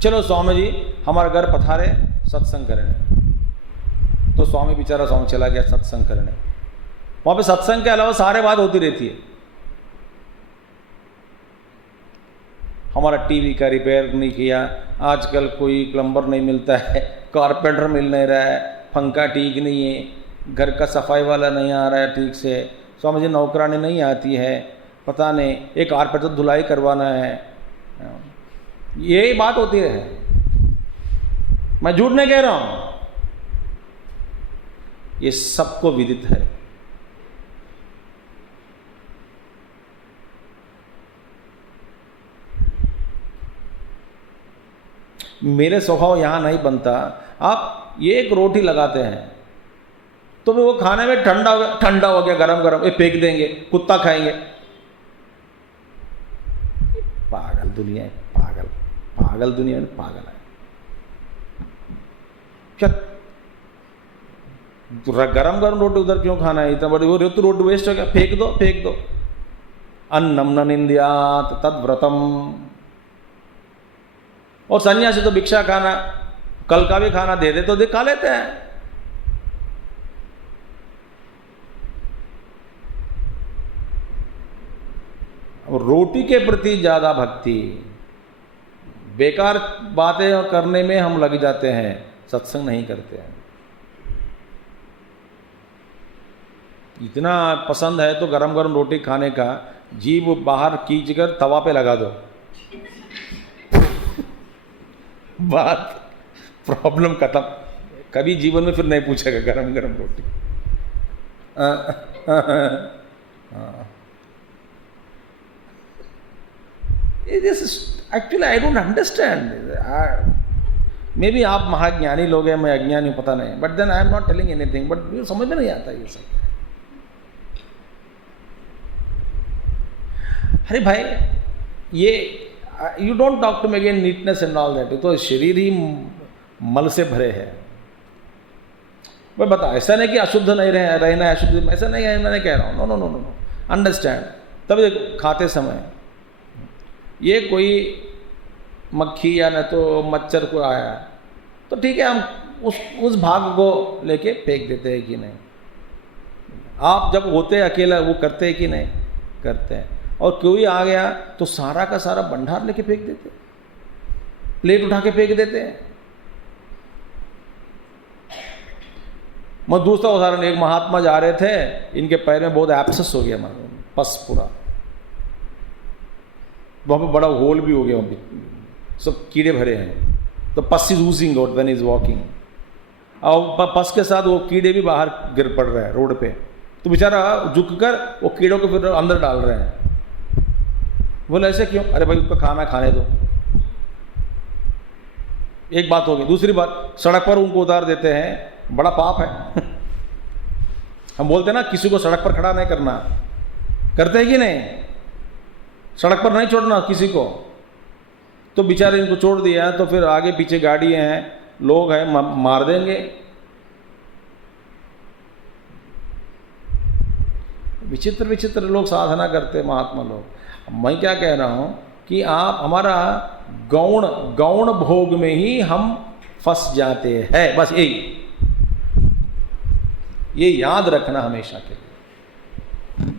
चलो स्वामी जी हमारे घर पधारे, सत्संग करने। तो स्वामी बेचारा स्वामी चला गया सत्संग करने। वहाँ पे सत्संग के अलावा सारे बात होती रहती है। हमारा टीवी का रिपेयर नहीं किया, आजकल कोई प्लम्बर नहीं मिलता है, कारपेंटर मिल नहीं रहा है, पंखा ठीक नहीं है, घर का सफाई वाला नहीं आ रहा है ठीक से, स्वामी जी नौकरानी नहीं आती है, पता नहीं एक कारपेंटर धुलाई करवाना है, यही बात होती है। मैं झूठ नहीं कह रहा हूं, ये सबको विदित है। मेरे स्वभाव यहां नहीं बनता। आप ये एक रोटी लगाते हैं तो वो खाने में ठंडा हो गया गरम गरम, ये फेंक देंगे, कुत्ता खाएंगे। पागल दुनिया है, पागल दुनिया में पागल है। क्या गरम गरम रोटी उधर क्यों खाना है, इतना बड़ी वो रोटी वेस्ट हो गया, फेंक दो। अन्नम न निंद्यात तद व्रतम। और सन्यासी तो भिक्षा खाना, कल का भी खाना दे दे तो खा लेते हैं। और रोटी के प्रति ज्यादा भक्ति, बेकार बातें करने में हम लग जाते हैं, सत्संग नहीं करते हैं। इतना पसंद है तो गरम गरम रोटी खाने का, जीभ बाहर खींचकर तवा पे लगा दो, बात प्रॉब्लम खत्म। कभी जीवन में फिर नहीं पूछेगा गरम गरम रोटी। Actually I don't understand. Maybe आप महाज्ञानी लोग हैं, मैं अज्ञानी हूं, पता नहीं, but then I am not telling anything, but समझ में नहीं आता ये सब। अरे भाई ये you don't talk to me again neatness and all that, तो शरीर ही मल से भरे है। मैं बता, ऐसा नहीं कि अशुद्ध नहीं रहना है, अशुद्ध ऐसा नहीं है, मैं नहीं कह रहा हूँ, no no no no no, understand. तब देखो खाते समय ये कोई मक्खी या न तो मच्छर को आया तो ठीक है, हम उस भाग को लेके फेंक देते हैं कि नहीं। आप जब होते अकेला वो करते हैं कि नहीं, करते हैं। और कोई आ गया तो सारा का सारा भंडार लेके फेंक देते, प्लेट उठा के फेंक देते हैं। मैं दूसरा उदाहरण, एक महात्मा जा रहे थे, इनके पैर में बहुत एब्सेस हो गया, पस पूरा, वहां पे बड़ा होल भी हो गया, वहां पे सब कीड़े भरे हैं, तो पस is using out when is walking, और पस के साथ वो कीड़े भी बाहर गिर पड़ रहे हैं रोड पे, तो बेचारा झुककर वो कीड़ों को फिर अंदर डाल रहे हैं। बोले ऐसे क्यों? अरे भाई उसको खाना खाने दो। एक बात होगी। दूसरी बात, सड़क पर उनको उतार देते हैं, बड़ा पाप है। हम बोलते हैं ना किसी को सड़क पर खड़ा नहीं करना, करते हैं कि नहीं? सड़क पर नहीं छोड़ना किसी को, तो बेचारे इनको छोड़ दिया तो फिर आगे पीछे गाड़ियां हैं, लोग हैं, मार देंगे। विचित्र विचित्र लोग साधना करते हैं, महात्मा लोग। मैं क्या कह रहा हूं कि आप हमारा गौण भोग में ही हम फंस जाते हैं, बस ये याद रखना हमेशा के लिए।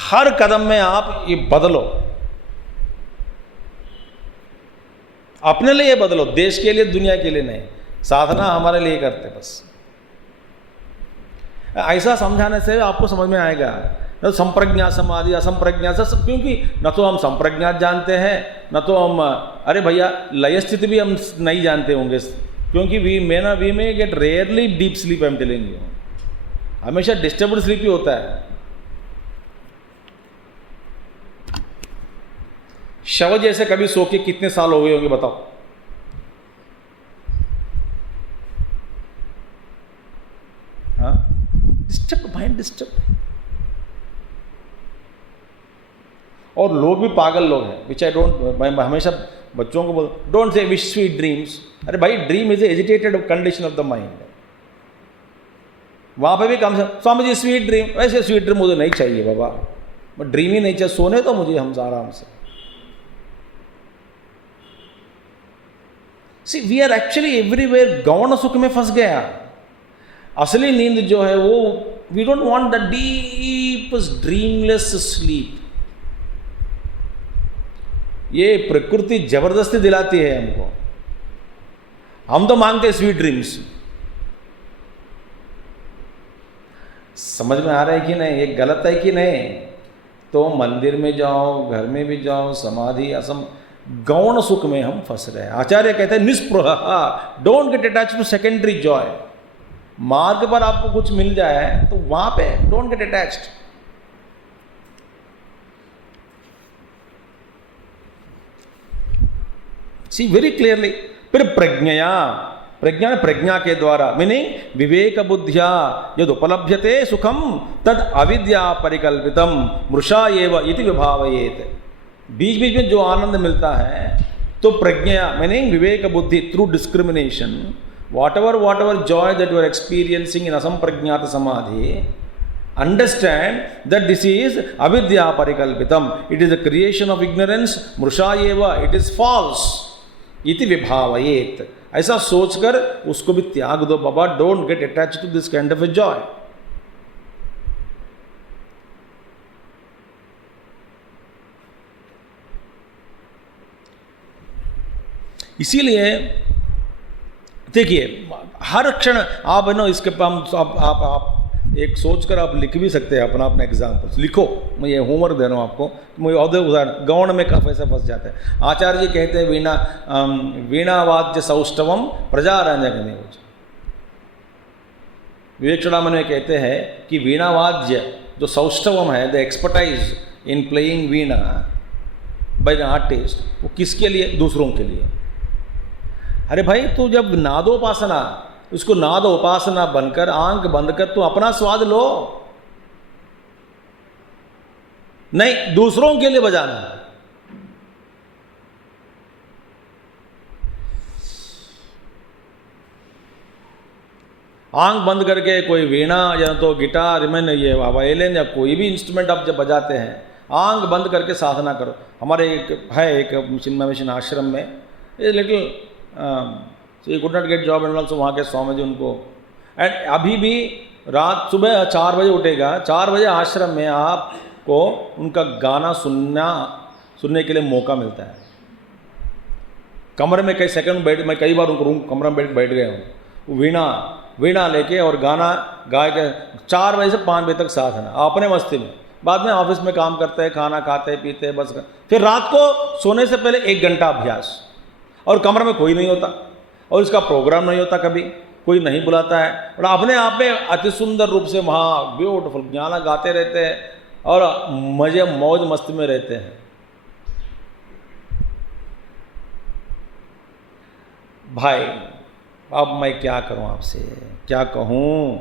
हर कदम में आप ये बदलो, अपने लिए बदलो, देश के लिए, दुनिया के लिए नहीं। साधना हमारे लिए करते बस। ऐसा समझाने से आपको समझ में आएगा। न संप्रज्ञा समाधि, असंप्रज्ञा से, क्योंकि न तो हम संप्रज्ञात जानते हैं, न तो हम, अरे भैया लय स्थिति भी हम नहीं जानते होंगे, क्योंकि we may get rarely deep sleep, I am telling you. हमेशा डिस्टर्ब्ड स्लीप ही होता है। शव जैसे कभी सो के कितने साल हो गए होंगे बताओ? हाँ, डिस्टर्ब, माइंड डिस्टर्ब। और लोग भी पागल लोग हैं, विच आई डोंट, मैं हमेशा बच्चों को बोल, don't say wish sweet dreams. अरे भाई, dream is agitated condition of the mind. वहां पे भी कम से स्वामी जी स्वीट ड्रीम, वैसे स्वीट ड्रीम मुझे नहीं चाहिए बाबा, मैं ड्रीम ही नहीं चाहिए, सोने तो मुझे हम आराम से। सी वी आर एक्चुअली एवरीवेयर गौण सुख में फंस गया। असली नींद जो है वो, we don't want the deep dreamless sleep. ये प्रकृति जबरदस्ती दिलाती है हमको। हम तो मांगते हैं स्वीट ड्रीम्स। समझ में आ रहा है कि नहीं, ये गलत है कि नहीं? तो मंदिर में जाओ, घर में भी जाओ, समाधि असम गौण सुख में हम फंस रहे हैं। आचार्य कहते हैं निस्पृह, don't get attach to secondary joy. मार्ग पर आपको कुछ मिल जाए तो वहां पे don't get attached. See very clearly. फिर प्रज्ञा के द्वारा, मीनिंग विवेक बुद्धिया यद उपलभ्यते सुखम तद अविद्या परिकल्पितम मृषा एव इति विभावयेत। बीच बीच में जो आनंद मिलता है तो प्रज्ञा मीनिंग विवेक बुद्धि through discrimination, whatever joy that you are experiencing in asampragnata samadhi, understand that this is avidya parikalpitam, it is a creation of ignorance, mrusha eva, it is false iti vibhavayet। ऐसा सोचकर उसको भी त्याग दो बाबा। Don't get attach to this kind of a joy. इसीलिए देखिए हर क्षण आप ना इसके आप एक सोचकर आप लिख भी सकते हैं अपना एग्जाम्पल्स लिखो। मैं ये होमवर्क दे रहा हूँ आपको। मुझे उदाहरण गौण में कब ऐसा फंस जाता है। आचार्य जी कहते हैं वीणावाद्य सौष्ठवम प्रजारंजकमेव। विवेक चूड़ामणि में कहते हैं कि वीणावाद्य जो सौष्ठवम है, the expertise in playing Veena by the artist, वो किसके लिए? दूसरों के लिए। अरे भाई तू जब नादोपासना, उसको नाद उपासना बनकर आंख बंद कर तू अपना स्वाद लो, नहीं दूसरों के लिए बजाना। आंख बंद करके कोई वीणा या तो गिटार में ये वायलिन या कोई भी इंस्ट्रूमेंट आप जब बजाते हैं, आंख बंद करके साधना करो। हमारे एक चिन्मय मिशन आश्रम में a little so you could not get job and also वहाँ के स्वामी जी उनको, एंड अभी भी रात सुबह 4 बजे उठेगा, 4 बजे आश्रम में आपको उनका गाना सुनने के लिए मौका मिलता है। कमरे में कई सेकंड बैठ, मैं कई बार उनको रूम कमरे में बैठ गया हूँ, वीणा लेके और गाना गा के 4 बजे से 5 बजे तक साधना अपने मस्ती में। बाद में ऑफिस में काम करते हैं, खाना खाते पीते हैं, बस फिर रात को सोने से पहले 1 घंटा अभ्यास, और कमरे में कोई नहीं होता और इसका प्रोग्राम नहीं होता, कभी कोई नहीं बुलाता है, और अपने आप में अति सुंदर रूप से वहाँ ब्यूटीफुल गाना गाते रहते हैं और मजे मौज मस्ती में रहते हैं। भाई अब मैं क्या करूँ आपसे, क्या कहूँ?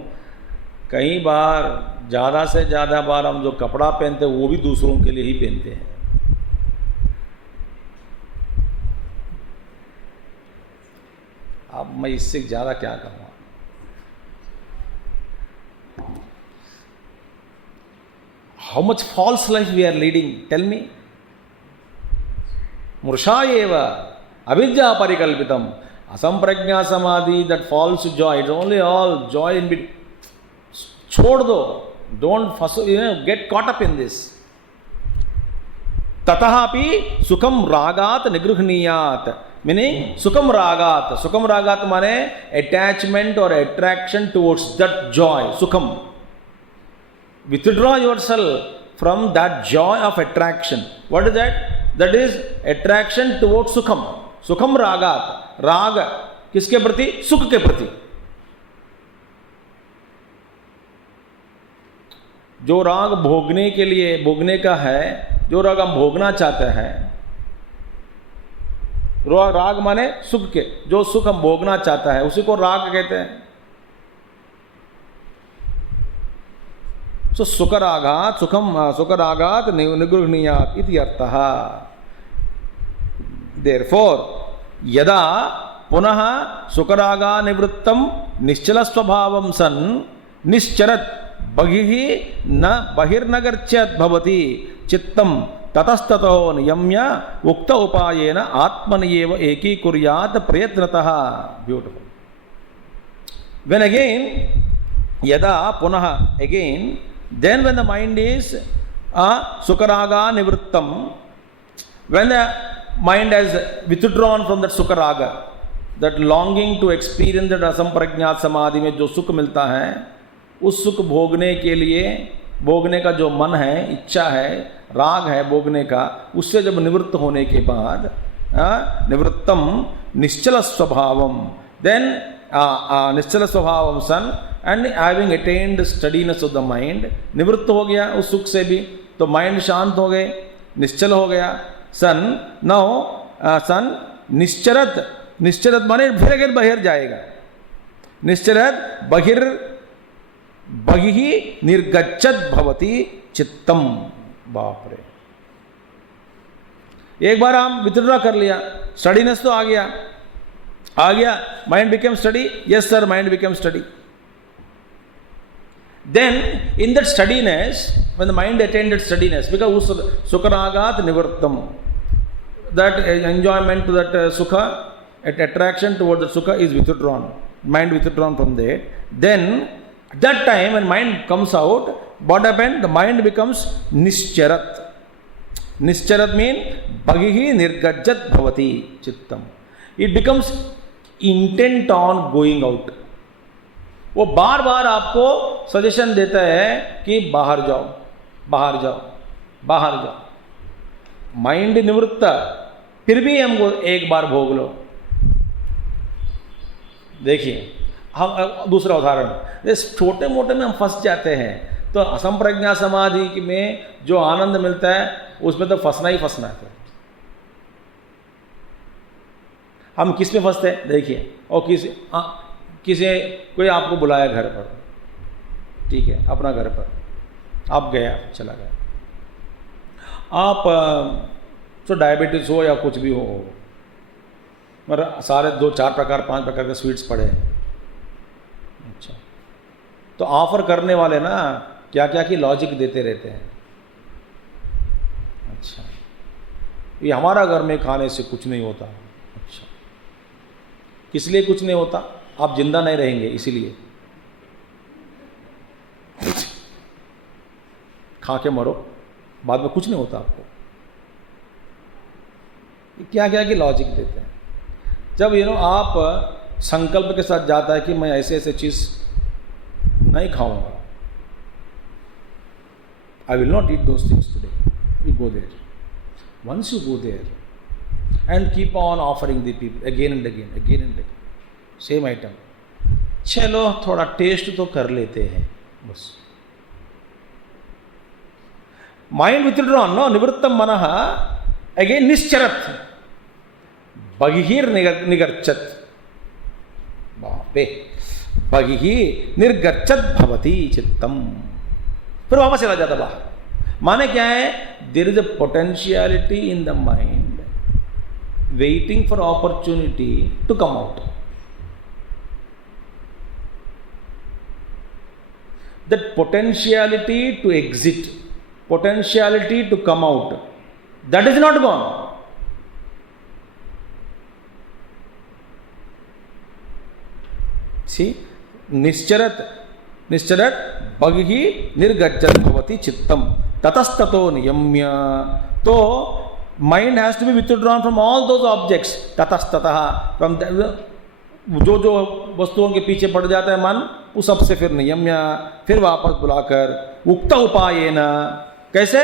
कई बार ज़्यादा से ज़्यादा बार हम जो कपड़ा पहनते हैं वो भी दूसरों के लिए ही पहनते हैं। अब मैं इससे ज़्यादा क्या कहूँ? How much false life we are leading, tell me. मृषा एव अविद्या परिकल्पितम असंप्रज्ञा समाधि, that false joy, it's only all joy in bit. छोड़ दो, don't get caught up in this. ततः सुखम रागात निगृहणीयात, मीनिंग सुखम रागात माने अटैचमेंट और अट्रैक्शन टुवर्ड्स दैट जॉय, सुखम। Withdraw yourself from that joy of attraction. What is that? That is attraction towards sukham. सुखम रागात, राग किसके प्रति? सुख के प्रति। जो राग भोगने के लिए, भोगने का है, जो राग हम भोगना चाहते हैं, राग माने सुख के, जो सुख हम भोगना चाहता है उसी को राग कहते हैं। सो सुखरागात, सुखरागात निगृहणीयात इति अर्थः। देयरफॉर यदा पुनः सुखरागा निवृत्तम निश्चल स्वभावं सन् निश्चरत् बहिः न बहिर्नगर्च्यत् भवति चित्तम ततस्ततो नियम्य उक्त उपायेन आत्मन्येव एकीकुर्यात् प्रयत्नतः। Beautiful. When again, yada punah, again, then when the mind is sukharaga nivrittam, when the mind has withdrawn from that sukha raga, that longing to experience that asampragnat samadhi में जो सुख मिलता है, उस सुख भोगने के लिए, भोगने का जो मन है, इच्छा है, राग है भोगने का, उससे जब निवृत्त होने के बाद निवृत्तम निश्चल स्वभावम, देन निश्चल स्वभावम सन, and having attained steadiness of the mind, निवृत्त हो गया उस सुख से भी, तो माइंड शांत हो गए, निश्चल हो गया। सन नाउ सन निश्चरत, निश्चरत माने फिर अगर बाहर जाएगा, निश्चरत बहिर बहिहि निर्गच्छत भवति चित्तम। बाप रे, एक बार हम विथड्रॉ कर लिया, स्टडीनेस तो आ गया, mind become study, yes sir mind become study. Then in that steadiness, when the mind attained that steadiness, because sukaragat nivartam, that enjoyment to that sukha, attraction towards the sukha is withdrawn, mind withdrawn from there. Then at that time when mind comes out, what happened? The mind becomes nischarat. Nischarat means bhagihi nirgajjat bhavati chittam. It becomes intent on going out. वो बार बार आपको suggestion देता है कि बाहर जाओ, बाहर जाओ, बाहर जाओ। माइंड निवृत्त, फिर भी हमको एक बार भोग लो। देखिए, हम दूसरा उदाहरण, इस छोटे मोटे में हम फंस जाते हैं, तो असंप्रज्ञा समाधि में जो आनंद मिलता है उसमें तो फंसना ही फंसना है। हम किस में फंसते हैं? देखिए, और किसी कोई आपको बुलाया घर पर, ठीक है, अपना घर पर आप गया, चला गया, आप तो डायबिटीज़ हो या कुछ भी हो, मगर सारे 2, 4 प्रकार 5 प्रकार के स्वीट्स पड़े हैं। अच्छा, तो ऑफर करने वाले ना क्या क्या की लॉजिक देते रहते हैं। अच्छा, ये हमारा घर में खाने से कुछ नहीं होता। अच्छा, किस लिए कुछ नहीं होता? आप जिंदा नहीं रहेंगे इसीलिए, खा के मरो, बाद में कुछ नहीं होता आपको। क्या क्या की लॉजिक देते हैं। जब आप संकल्प के साथ जाता है कि मैं ऐसे ऐसे चीज नहीं खाऊंगा, I will not eat those things today, you go there, once you go there and keep on offering the people again and again, again and again, same item, चलो थोड़ा टेस्ट तो कर लेते हैं बस। माइंड विथड्रॉन, नो निवृत्तम मनः, again निश्चरत, बहिर् निगर्चत, बापे, बहिः निर्गच्छत भवति चित्तम, फिर वापस चला जाता बाहर। माने क्या है? There is a potentiality in the mind waiting for opportunity to come out. That potentiality to exit, potentiality to come out, that is not gone. See, निश्चरत, निश्चरत बहिहि निर्गच्छत भवति चित्तम ततस्ततो नियम्य। तो mind has to be withdrawn from all those objects, ततस्ततः, from जो जो वस्तुओं के पीछे पड़ जाता है मन, उस सबसे फिर नियम्य, फिर वापस बुलाकर उक्त उपायेन, कैसे?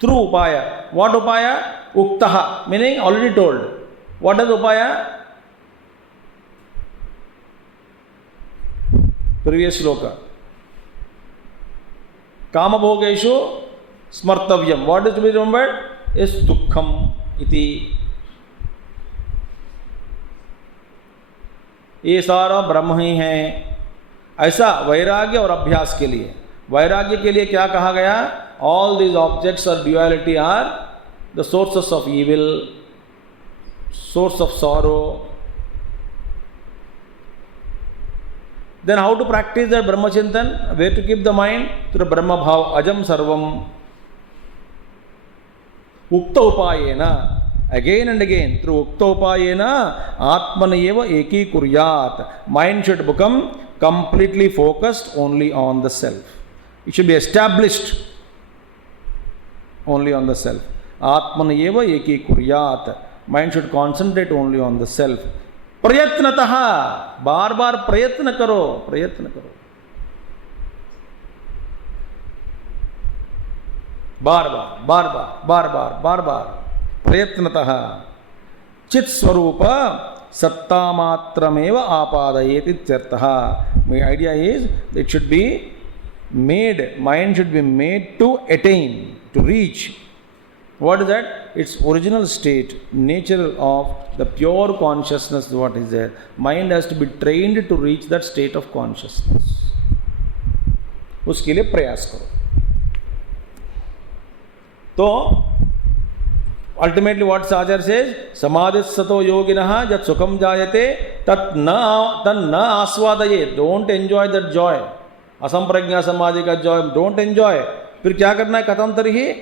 थ्रू उपाय। व्हाट उपाय? उक्तः meaning already told. What is उपाय? प्रीवियस श्लोक, कामभोगेषु स्मर्तव्यम, what is to be remembered? Is दुखम इति। ये सारा ब्रह्म ही है, ऐसा वैराग्य और अभ्यास के लिए। वैराग्य के लिए क्या कहा गया? ऑल दीज ऑब्जेक्ट्स और duality are the sources of evil, source of sorrow. Then how to practise that ब्रह्मचिंतन? Way to keep the mind through ब्रह्म भाव अजम सर्वम। उक्त उपायेन, again and again, through uktopayena atmanayeva ekikuryat, mind should become completely focused only on the self. It should be established only on the self. आत्मन एव एकीकुर्यात्. Mind should concentrate only on the self. प्रयत्नतः, बार बार प्रयत्न करो, प्रयत्न करो, बार बार बार बार बार बार बार बार प्रयत्नतः. चित् स्वरूप सत्ता मात्रमेव आपादयेत इत्यर्थः. My idea is it should be made, mind should be made to attain, to reach. What is that? Its original state, nature of the pure consciousness, what is there. Mind has to be trained to reach that state of consciousness. उसके लिए प्रयास करो. तो ultimately what Acharya says, samadhissato yoginah yat sukham jayate tat na aswadaye. Don't enjoy that joy. असंप्रज्ञा समाधि का joy don't enjoy. फिर क्या करना है? कथम तर्हि,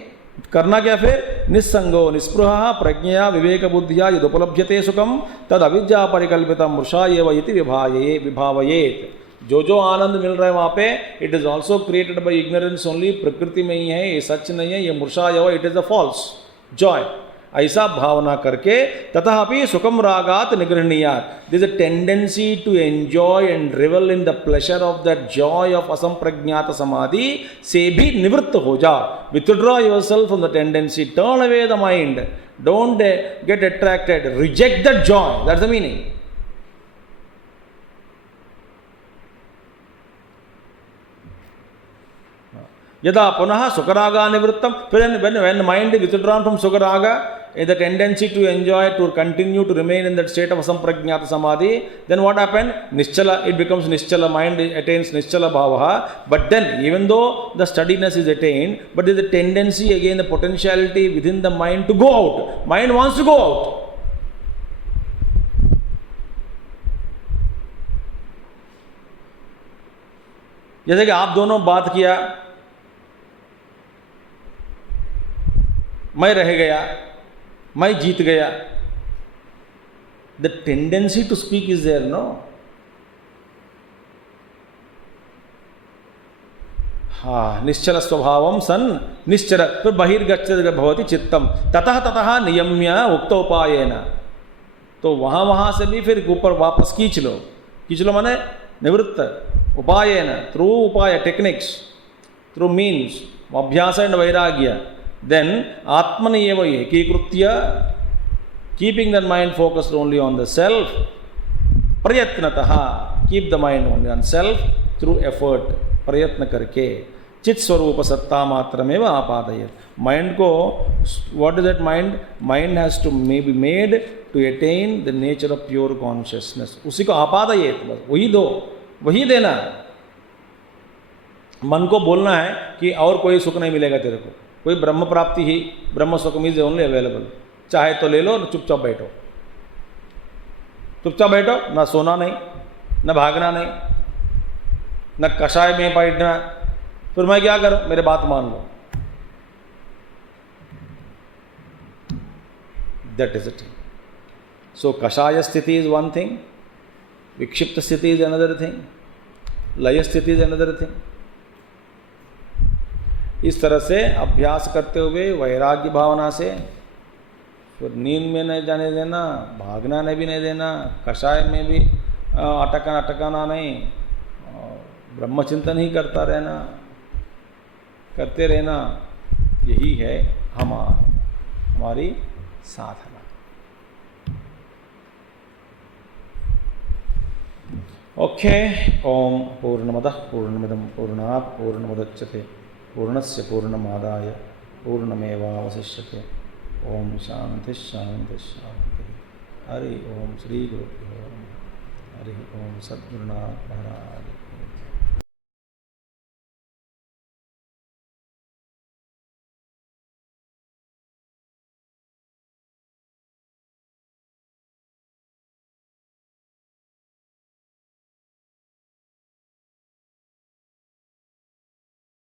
करना क्या फिर? निस्संगो निस्पृहः प्रज्ञया विवेक बुद्धिया यदुपलभ्यते सुखम तद अविद्या परिकल्पितम मृषा एव इति विभावयेत. जो जो आनंद मिल रहा है वहाँ पे, it is also created by ignorance only. प्रकृति में ही है, ये सच नहीं है, ये मृषा एव, it is a false joy. ऐसा भावना करके तथापि सुखम रागात निगृह्णीयात्. This a tendency to enjoy and revel in the pleasure of that joy of असंप्रज्ञात समाधि से भी निवृत्त हो जाओ. Withdraw yourself from the tendency, turn away the mind, don't get attracted, reject that joy. That's the meaning. यदा पुनः सुखरागा निवृत्तम, when mind is withdrawn from sukaraga, the tendency to enjoy, to continue to remain in that state of asamprajñata samadhi, then what happens? Nischala, it becomes nischala, mind attains nischala bhavaha. But then, even though the steadiness is attained, but there is a tendency, again the potentiality within the mind to go out. Mind wants to go out. जैसे कि आप दोनों बात किया, मैं रह गया, मैं जीत गया. The tendency to speak is there, no? हाँ, निश्चल स्वभावम सन निश्चल, फिर बहिर्गच्छति भवति चित्तम ततः ततः नियम्य उक्त उपायेन. तो वहां से भी फिर ऊपर वापस खींच लो माने निवृत्त. उपायेन, थ्रू उपाय, टेक्निक्स, थ्रू मीन्स अभ्यास एंड वैराग्य. Then atmani eva ekikritya, keeping the mind focused only on the self. Prayatnatah, keep the mind only on self through effort. Prayatna karke chit swarupa satta matrameva apadayat. Mind ko, what is that mind? Mind has to be made to attain the nature of pure consciousness. उसी को आपादयेत, बस वही दो, वही देना. मन को बोलना है कि और कोई सुख नहीं मिलेगा तेरे को, कोई ब्रह्म प्राप्ति ही, ब्रह्म सुख इज ओनली अवेलेबल. चाहे तो ले लो, चुपचाप बैठो, चुपचाप बैठो, ना सोना नहीं, न भागना नहीं, न कषाय में बैठना. फिर मैं क्या करूं? मेरे बात मान लो. That is it. सो कषाय स्थिति इज वन थिंग, विक्षिप्त स्थिति इज अनदर थिंग, लय स्थिति इज अनदर थिंग. इस तरह से अभ्यास करते हुए वैराग्य भावना से फिर नींद में नहीं जाने देना, भागना नहीं भी नहीं देना, कषाय में भी अटकाना नहीं, ब्रह्मचिंतन ही करते रहना. यही है हमारी साधना. ओके. ओम पूर्णमदः पूर्णमिदं पूर्णात् पूर्णमुदच्यते पूर्णस्य पूर्णमादाय पूर्णमेवावशिष्यते. ओम शांति शांति शांति. हरि ओम. श्री गुरुभ्यो नमः. हरि ओम. सद्गुरुनाथ महाराज.